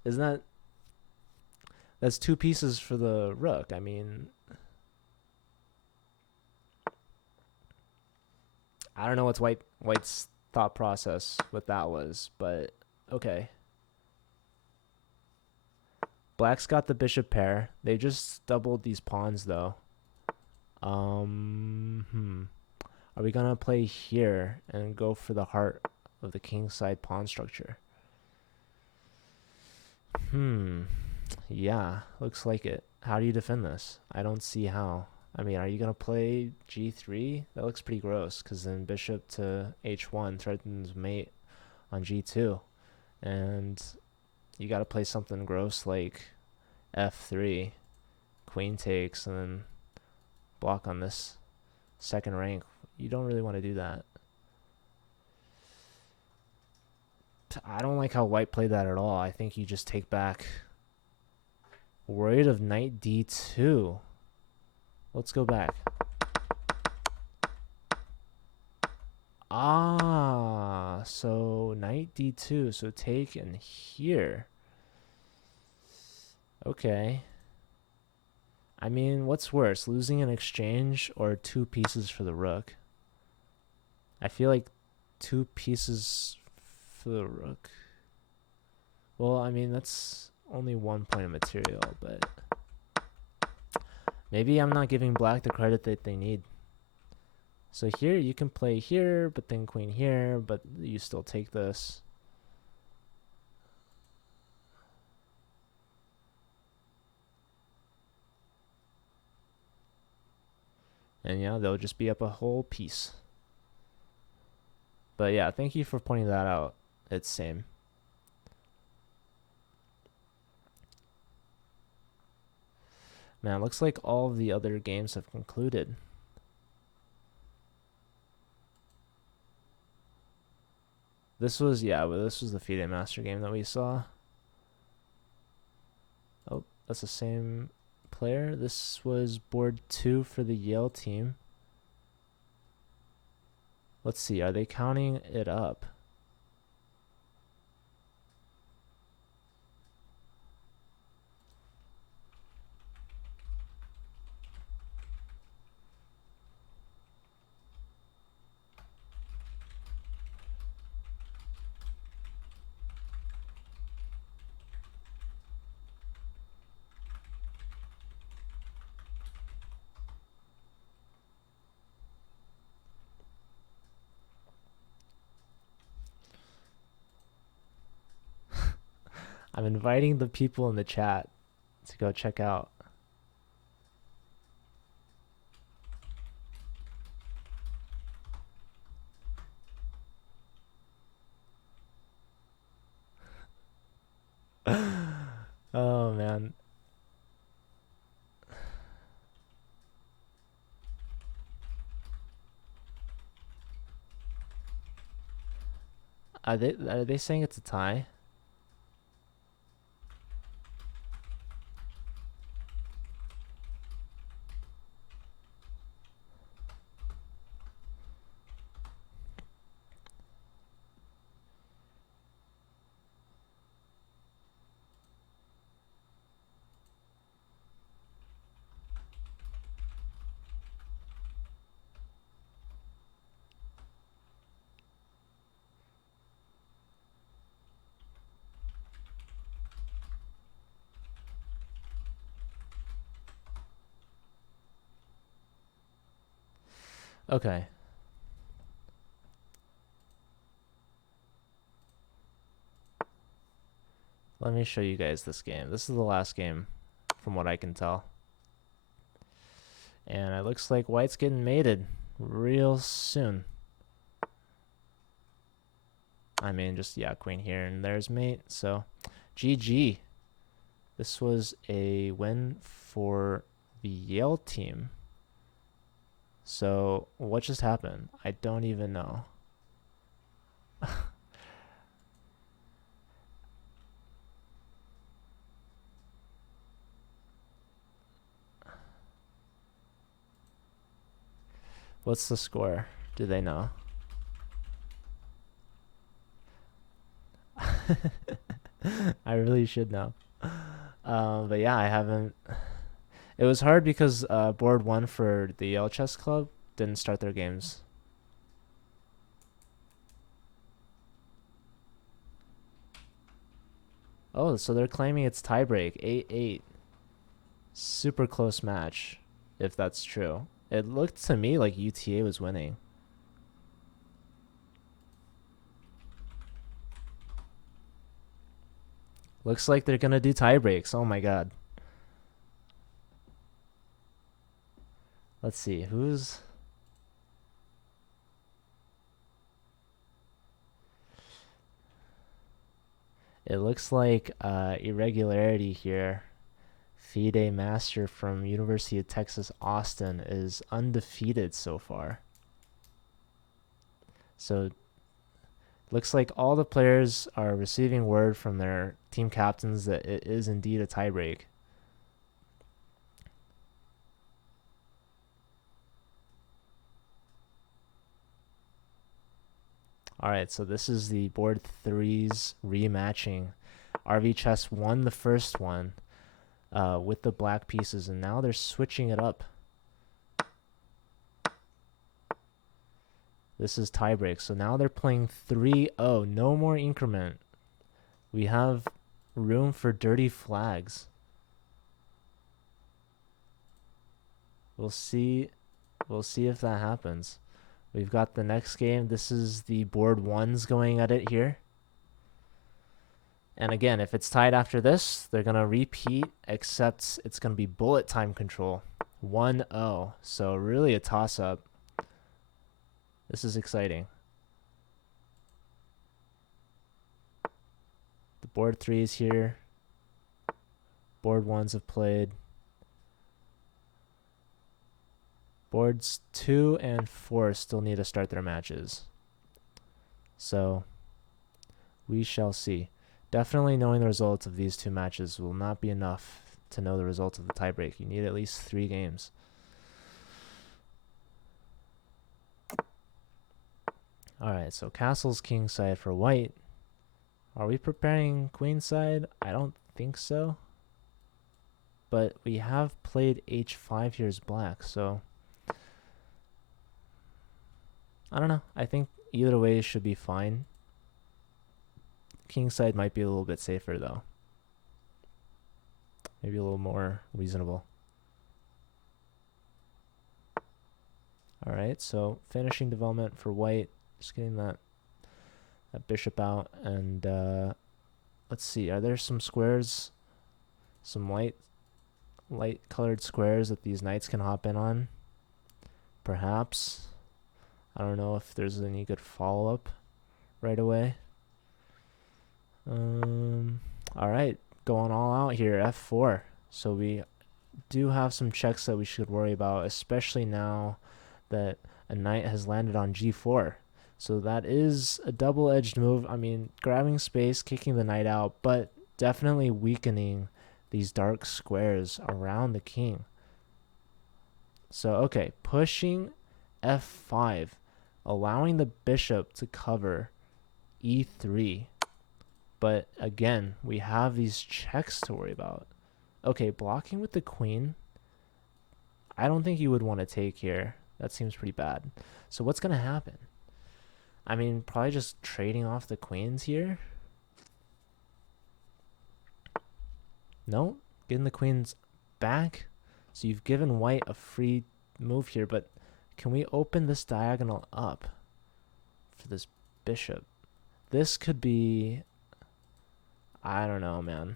Isn't that... That's two pieces for the rook. I mean... I don't know what's white's thought process with that was, but okay. Black's got the bishop pair. They just doubled these pawns, though. Are we gonna play here and go for the heart of the king side pawn structure? Yeah, looks like it. How do you defend this? I don't see how. I mean, are you gonna play g3? That looks pretty gross, because then bishop to h1 threatens mate on g2. And you gotta play something gross like f3, queen takes, and then block on this second rank. You don't really want to do that. I don't like how white played that at all. I think you just take back. Worried of knight d2. Let's go back. Ah, so knight d2. So take in here. Okay. I mean, what's worse, losing an exchange or two pieces for the rook? I feel like two pieces for the rook. Well, I mean, that's only 1 point of material, but maybe I'm not giving black the credit that they need. So here you can play here, but then queen here, but you still take this. And yeah, they'll just be up a whole piece. But yeah, thank you for pointing that out. It's same. Man, looks like all of the other games have concluded. This was, yeah, but this was the FIDE Master game that we saw. Oh, that's the same player. This was board 2 for the Yale team. Let's see, are they counting it up? I'm inviting the people in the chat to go check out. Oh man. Are they saying it's a tie? Okay. Let me show you guys this game. This is the last game from what I can tell. And it looks like white's getting mated real soon. I mean, just, yeah, queen here, and there's mate. So, GG. This was a win for the Yale team. So, what just happened? I don't even know. What's the score? Do they know? I really should know. But yeah, I haven't. It was hard because board 1 for the Yale Chess Club didn't start their games. Oh, so they're claiming it's tiebreak, 8-8. Super close match, if that's true. It looked to me like UTA was winning. Looks like they're gonna do tie breaks. Oh my god. Let's see who's. It looks like irregularity here. FIDE Master from University of Texas Austin is undefeated so far. So looks like all the players are receiving word from their team captains that it is indeed a tiebreak. All right, so this is the board 3's rematching. RV Chess won the first one with the black pieces, and now they're switching it up. This is tiebreak, so now they're playing 3-0. No more increment. We have room for dirty flags. We'll see. We'll see if that happens. We've got the next game. This is the board 1's going at it here. And again, if it's tied after this, they're going to repeat, except it's going to be bullet time control. 1-0. So really a toss-up. This is exciting. The board 3's here. Board 1's have played. Boards 2 and 4 still need to start their matches. So we shall see. Definitely knowing the results of these 2 matches will not be enough to know the results of the tiebreak. You need at least 3 games. Alright, so castle's king side for white. Are we preparing queen side? I don't think so. But we have played h5 here as black, so I don't know. I think either way should be fine. King side might be a little bit safer though. Maybe a little more reasonable. Alright, so finishing development for white. Just getting that bishop out, and let's see, are there some squares, some light colored squares that these knights can hop in on? Perhaps. I don't know if there's any good follow-up right away. Alright, going all out here, f4. So we do have some checks that we should worry about, especially now that a knight has landed on g4. So that is a double-edged move. I mean, grabbing space, kicking the knight out, but definitely weakening these dark squares around the king. So, okay, pushing f5, allowing the bishop to cover e3. But again, we have these checks to worry about. Okay, blocking with the queen. I don't think you would want to take here. That seems pretty bad. So what's going to happen? I mean, probably just trading off the queens here. No, getting the queens back. So you've given white a free move here, but Can we open this diagonal up for this bishop? This could be... I don't know, man.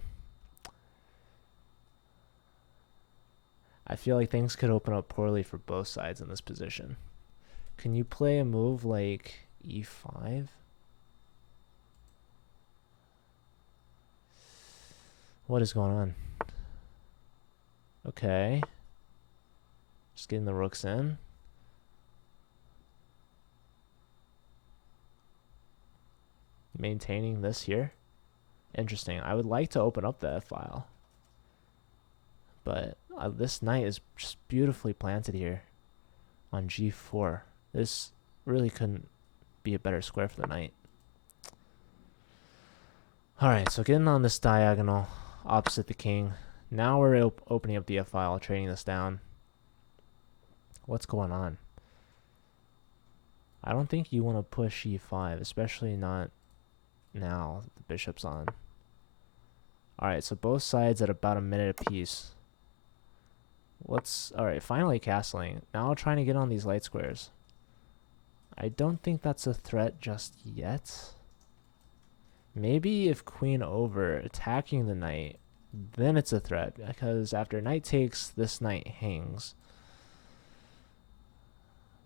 I feel like things could open up poorly for both sides in this position. Can you play a move like e5? What is going on? Okay. Just getting the rooks in. Maintaining this here. Interesting. I would like to open up the f-file. But this knight is just beautifully planted here on g4. This really couldn't be a better square for the knight. Alright, so getting on this diagonal opposite the king. Now we're opening up the f-file, trading this down. What's going on? I don't think you want to push e5, especially not now the bishop's on. Alright, so both sides at about a minute apiece. Alright, finally castling. Now trying to get on these light squares. I don't think that's a threat just yet. Maybe if queen over, attacking the knight, then it's a threat. Because after knight takes, this knight hangs.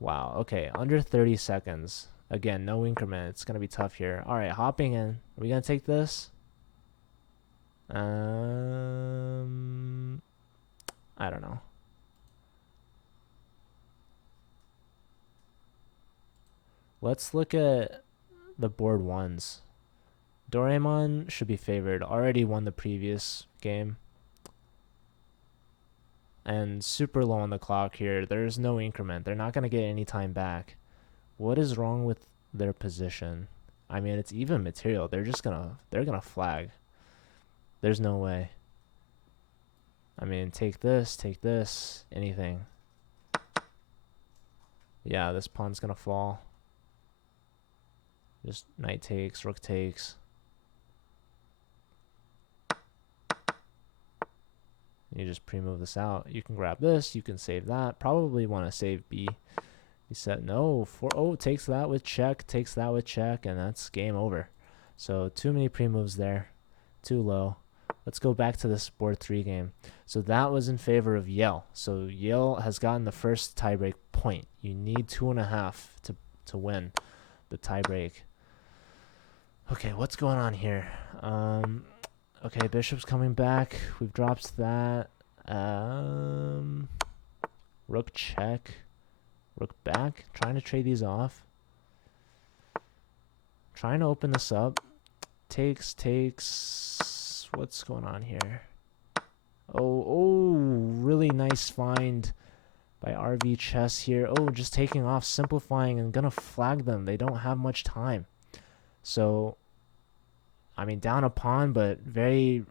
Wow, okay, under 30 seconds. Again, no increment. It's going to be tough here. Alright, hopping in. Are we going to take this? I don't know. Let's look at the board ones. Doraemon should be favored. Already won the previous game. And super low on the clock here. There's no increment. They're not going to get any time back. What is wrong with their position? I mean, it's even material. They're gonna flag. There's no way. I mean, take this, anything. Yeah, this pawn's gonna fall. Just knight takes, rook takes. You just pre-move this out. You can grab this, you can save that. Probably want to save B. He said no. Takes that with check, takes that with check, and that's game over. So too many pre-moves there. Too low. Let's go back to this board 3 game. So that was in favor of Yale. So Yale has gotten the first tiebreak point. You need 2.5 to win the tiebreak. Okay, what's going on here? Okay, bishop's coming back. We've dropped that. Rook check. Rook back. Trying to trade these off. Trying to open this up. Takes. What's going on here? Oh, really nice find by RV Chess here. Oh, just taking off, simplifying, and gonna flag them. They don't have much time. So, I mean, down a pawn, but very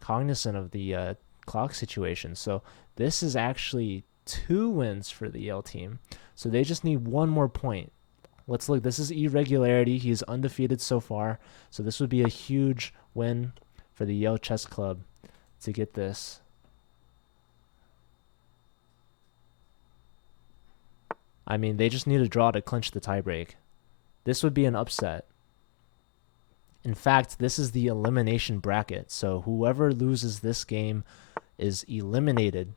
cognizant of the clock situation. So this is actually 2 wins for the Yale team. So they just need 1 more point. Let's look. This is irregularity. He's undefeated so far. So this would be a huge win for the Yale Chess Club to get this. I mean, they just need a draw to clinch the tiebreak. This would be an upset. In fact, this is the elimination bracket. So whoever loses this game is eliminated.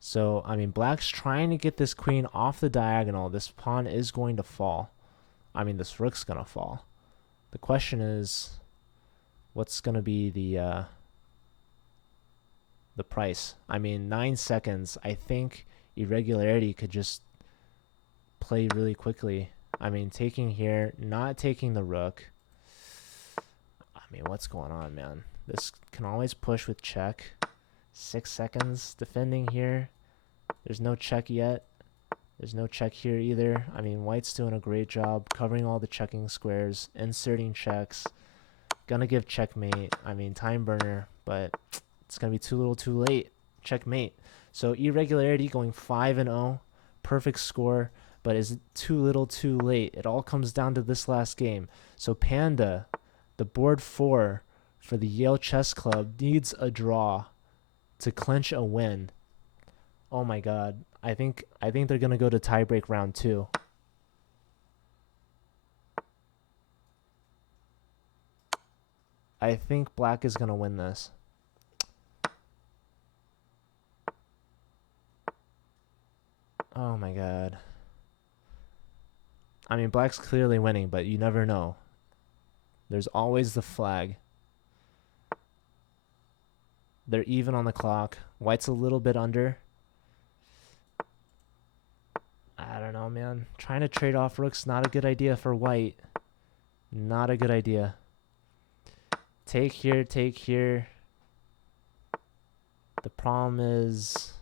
So, I mean, black's trying to get this queen off the diagonal. This pawn is going to fall. I mean, this rook's going to fall. The question is, what's going to be the price? I mean, 9 seconds. I think irregularity could just play really quickly. I mean, taking here, not taking the rook. I mean, what's going on, man? This can always push with check. 6 seconds defending here. There's no check yet. There's no check here either. I mean, white's doing a great job covering all the checking squares, inserting checks. Gonna give checkmate. I mean, time burner, but it's gonna be too little too late. Checkmate. So irregularity going 5-0. Perfect score, but is it too little too late? It all comes down to this last game. So Panda, the board 4 for the Yale Chess Club, needs a draw to clinch a win. Oh my god. I think they're going to go to tiebreak round 2. I think black is going to win this. Oh my god. I mean, black's clearly winning, but you never know. There's always the flag. They're even on the clock. White's a little bit under. I don't know, man. Trying to trade off rook's not a good idea for white. Not a good idea. Take here, take here. The problem is...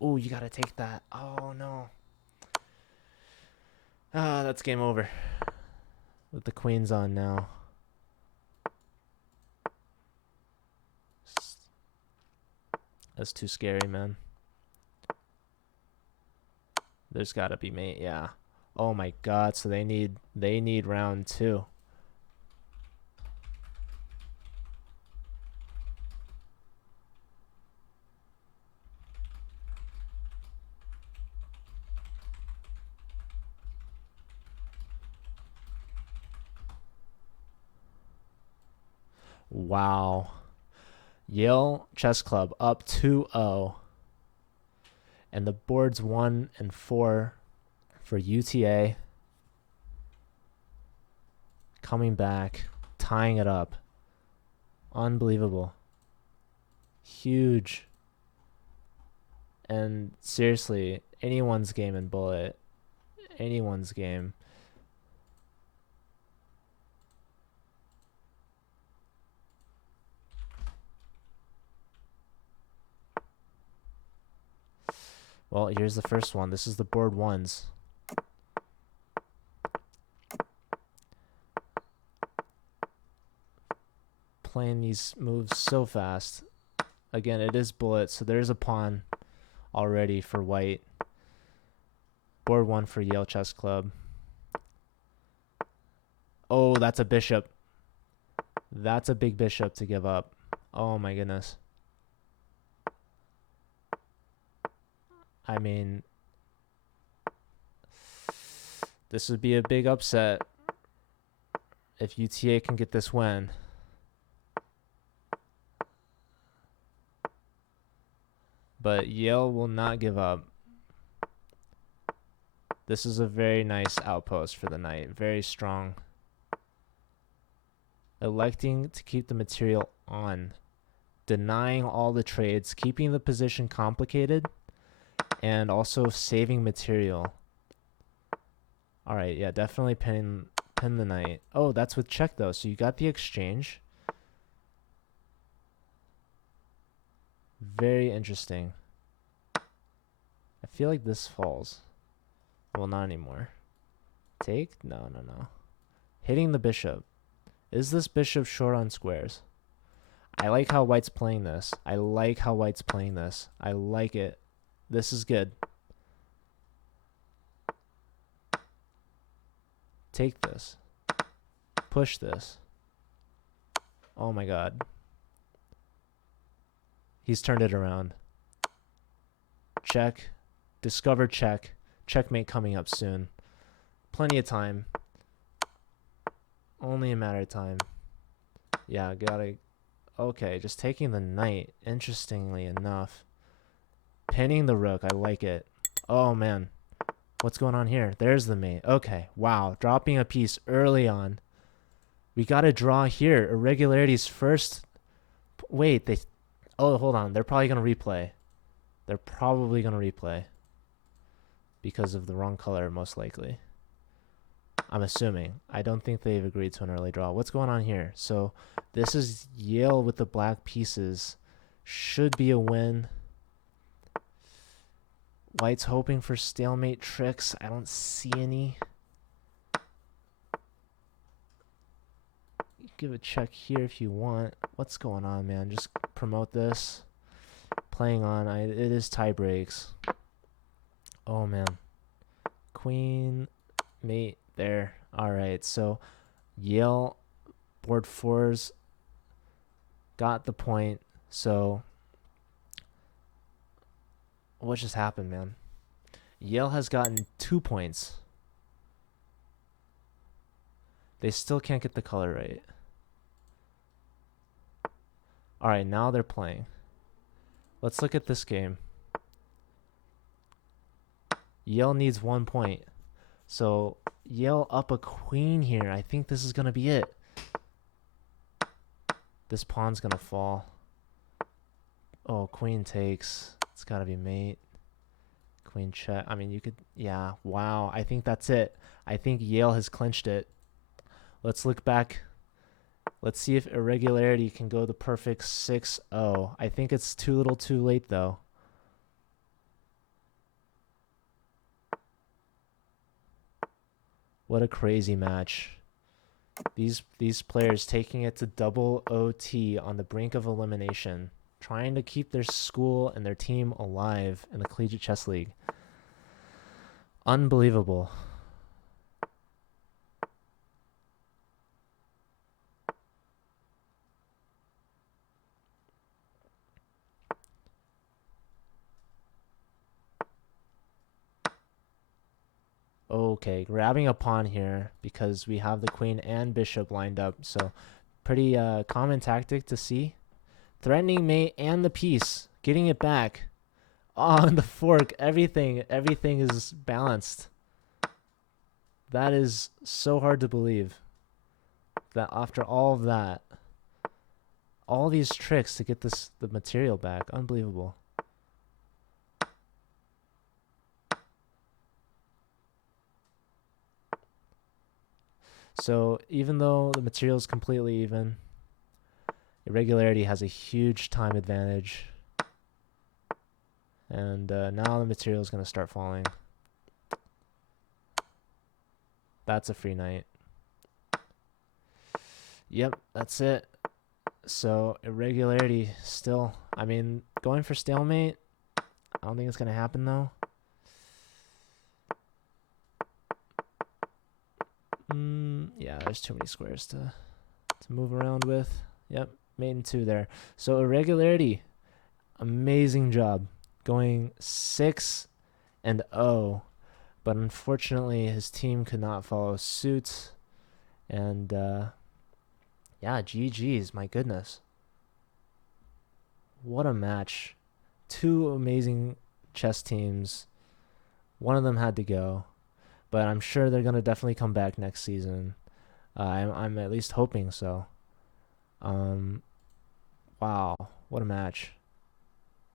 Oh, you gotta take that. Oh, no. Ah, that's game over. With the queens on now. That's too scary, man. There's gotta be mate, yeah. Oh my god, so they need round 2. Wow. Yale Chess Club up 2-0. And the board's 1 and 4 for UTA. Coming back, tying it up. Unbelievable. Huge. And seriously, anyone's game in bullet. Anyone's game. Well, here's the first one. This is the board 1s. Playing these moves so fast. Again, it is bullet, so there's a pawn already for white. Board 1 for Yale Chess Club. Oh, that's a bishop. That's a big bishop to give up. Oh my goodness. I mean, this would be a big upset if UTA can get this win. But Yale will not give up. This is a very nice outpost for the knight. Very strong. Electing to keep the material on. Denying all the trades. Keeping the position complicated. And also saving material. Alright, yeah, definitely pin the knight. Oh, that's with check though. So you got the exchange. Very interesting. I feel like this falls. Well, not anymore. Take? No. Hitting the bishop. Is this bishop short on squares? I like how white's playing this. I like it. This is good. Take this. Push this. Oh my god. He's turned it around. Check. Discover check. Checkmate coming up soon. Plenty of time. Only a matter of time. Yeah, gotta... Okay, just taking the knight. Interestingly enough. Pinning the rook. I like it. Oh, man. What's going on here? There's the mate. Okay, wow. Dropping a piece early on. We gotta draw here. Irregularities first. Wait, they... Oh, hold on. They're probably gonna replay. Because of the wrong color, most likely. I'm assuming. I don't think they've agreed to an early draw. What's going on here? So this is Yale with the black pieces. Should be a win. White's hoping for stalemate tricks. I don't see any. Give a check here if you want. What's going on, man? Just promote this. Playing on. It is tie breaks. Oh, man. Queen, mate, there. All right, so Yale, board 4s, got the point. So What just happened, man? Yale has gotten 2 points. They still can't get the color right. All right, now they're playing. Let's look at this game. Yale needs 1 point. So Yale up a queen here. I think this is going to be it. This pawn's going to fall. Oh, queen takes. It's got to be mate. Queen check. I mean, you could... Yeah, wow. I think that's it. I think Yale has clinched it. Let's look back. Let's see if irregularity can go the perfect 6-0. I think it's too little too late, though. What a crazy match. These players taking it to double OT on the brink of elimination, trying to keep their school and their team alive in the Collegiate Chess League. Unbelievable. Okay, grabbing a pawn here because we have the queen and bishop lined up. So pretty common tactic to see. Threatening mate and the piece, getting it back. Oh, and the fork, everything is balanced. That is so hard to believe. That after all of that, all these tricks to get the material back, unbelievable. So even though the material is completely even, irregularity has a huge time advantage. And now the material is going to start falling. That's a free knight. Yep, that's it. So irregularity still, I mean, going for stalemate, I don't think it's going to happen though. Yeah, there's too many squares to move around with. Yep, mate in 2 there. So irregularity, amazing job. Going 6-0, but unfortunately his team could not follow suit. And yeah, GG's, my goodness. What a match. 2 amazing chess teams. One of them had to go, but I'm sure they're going to definitely come back next season. I'm at least hoping so. Wow, what a match.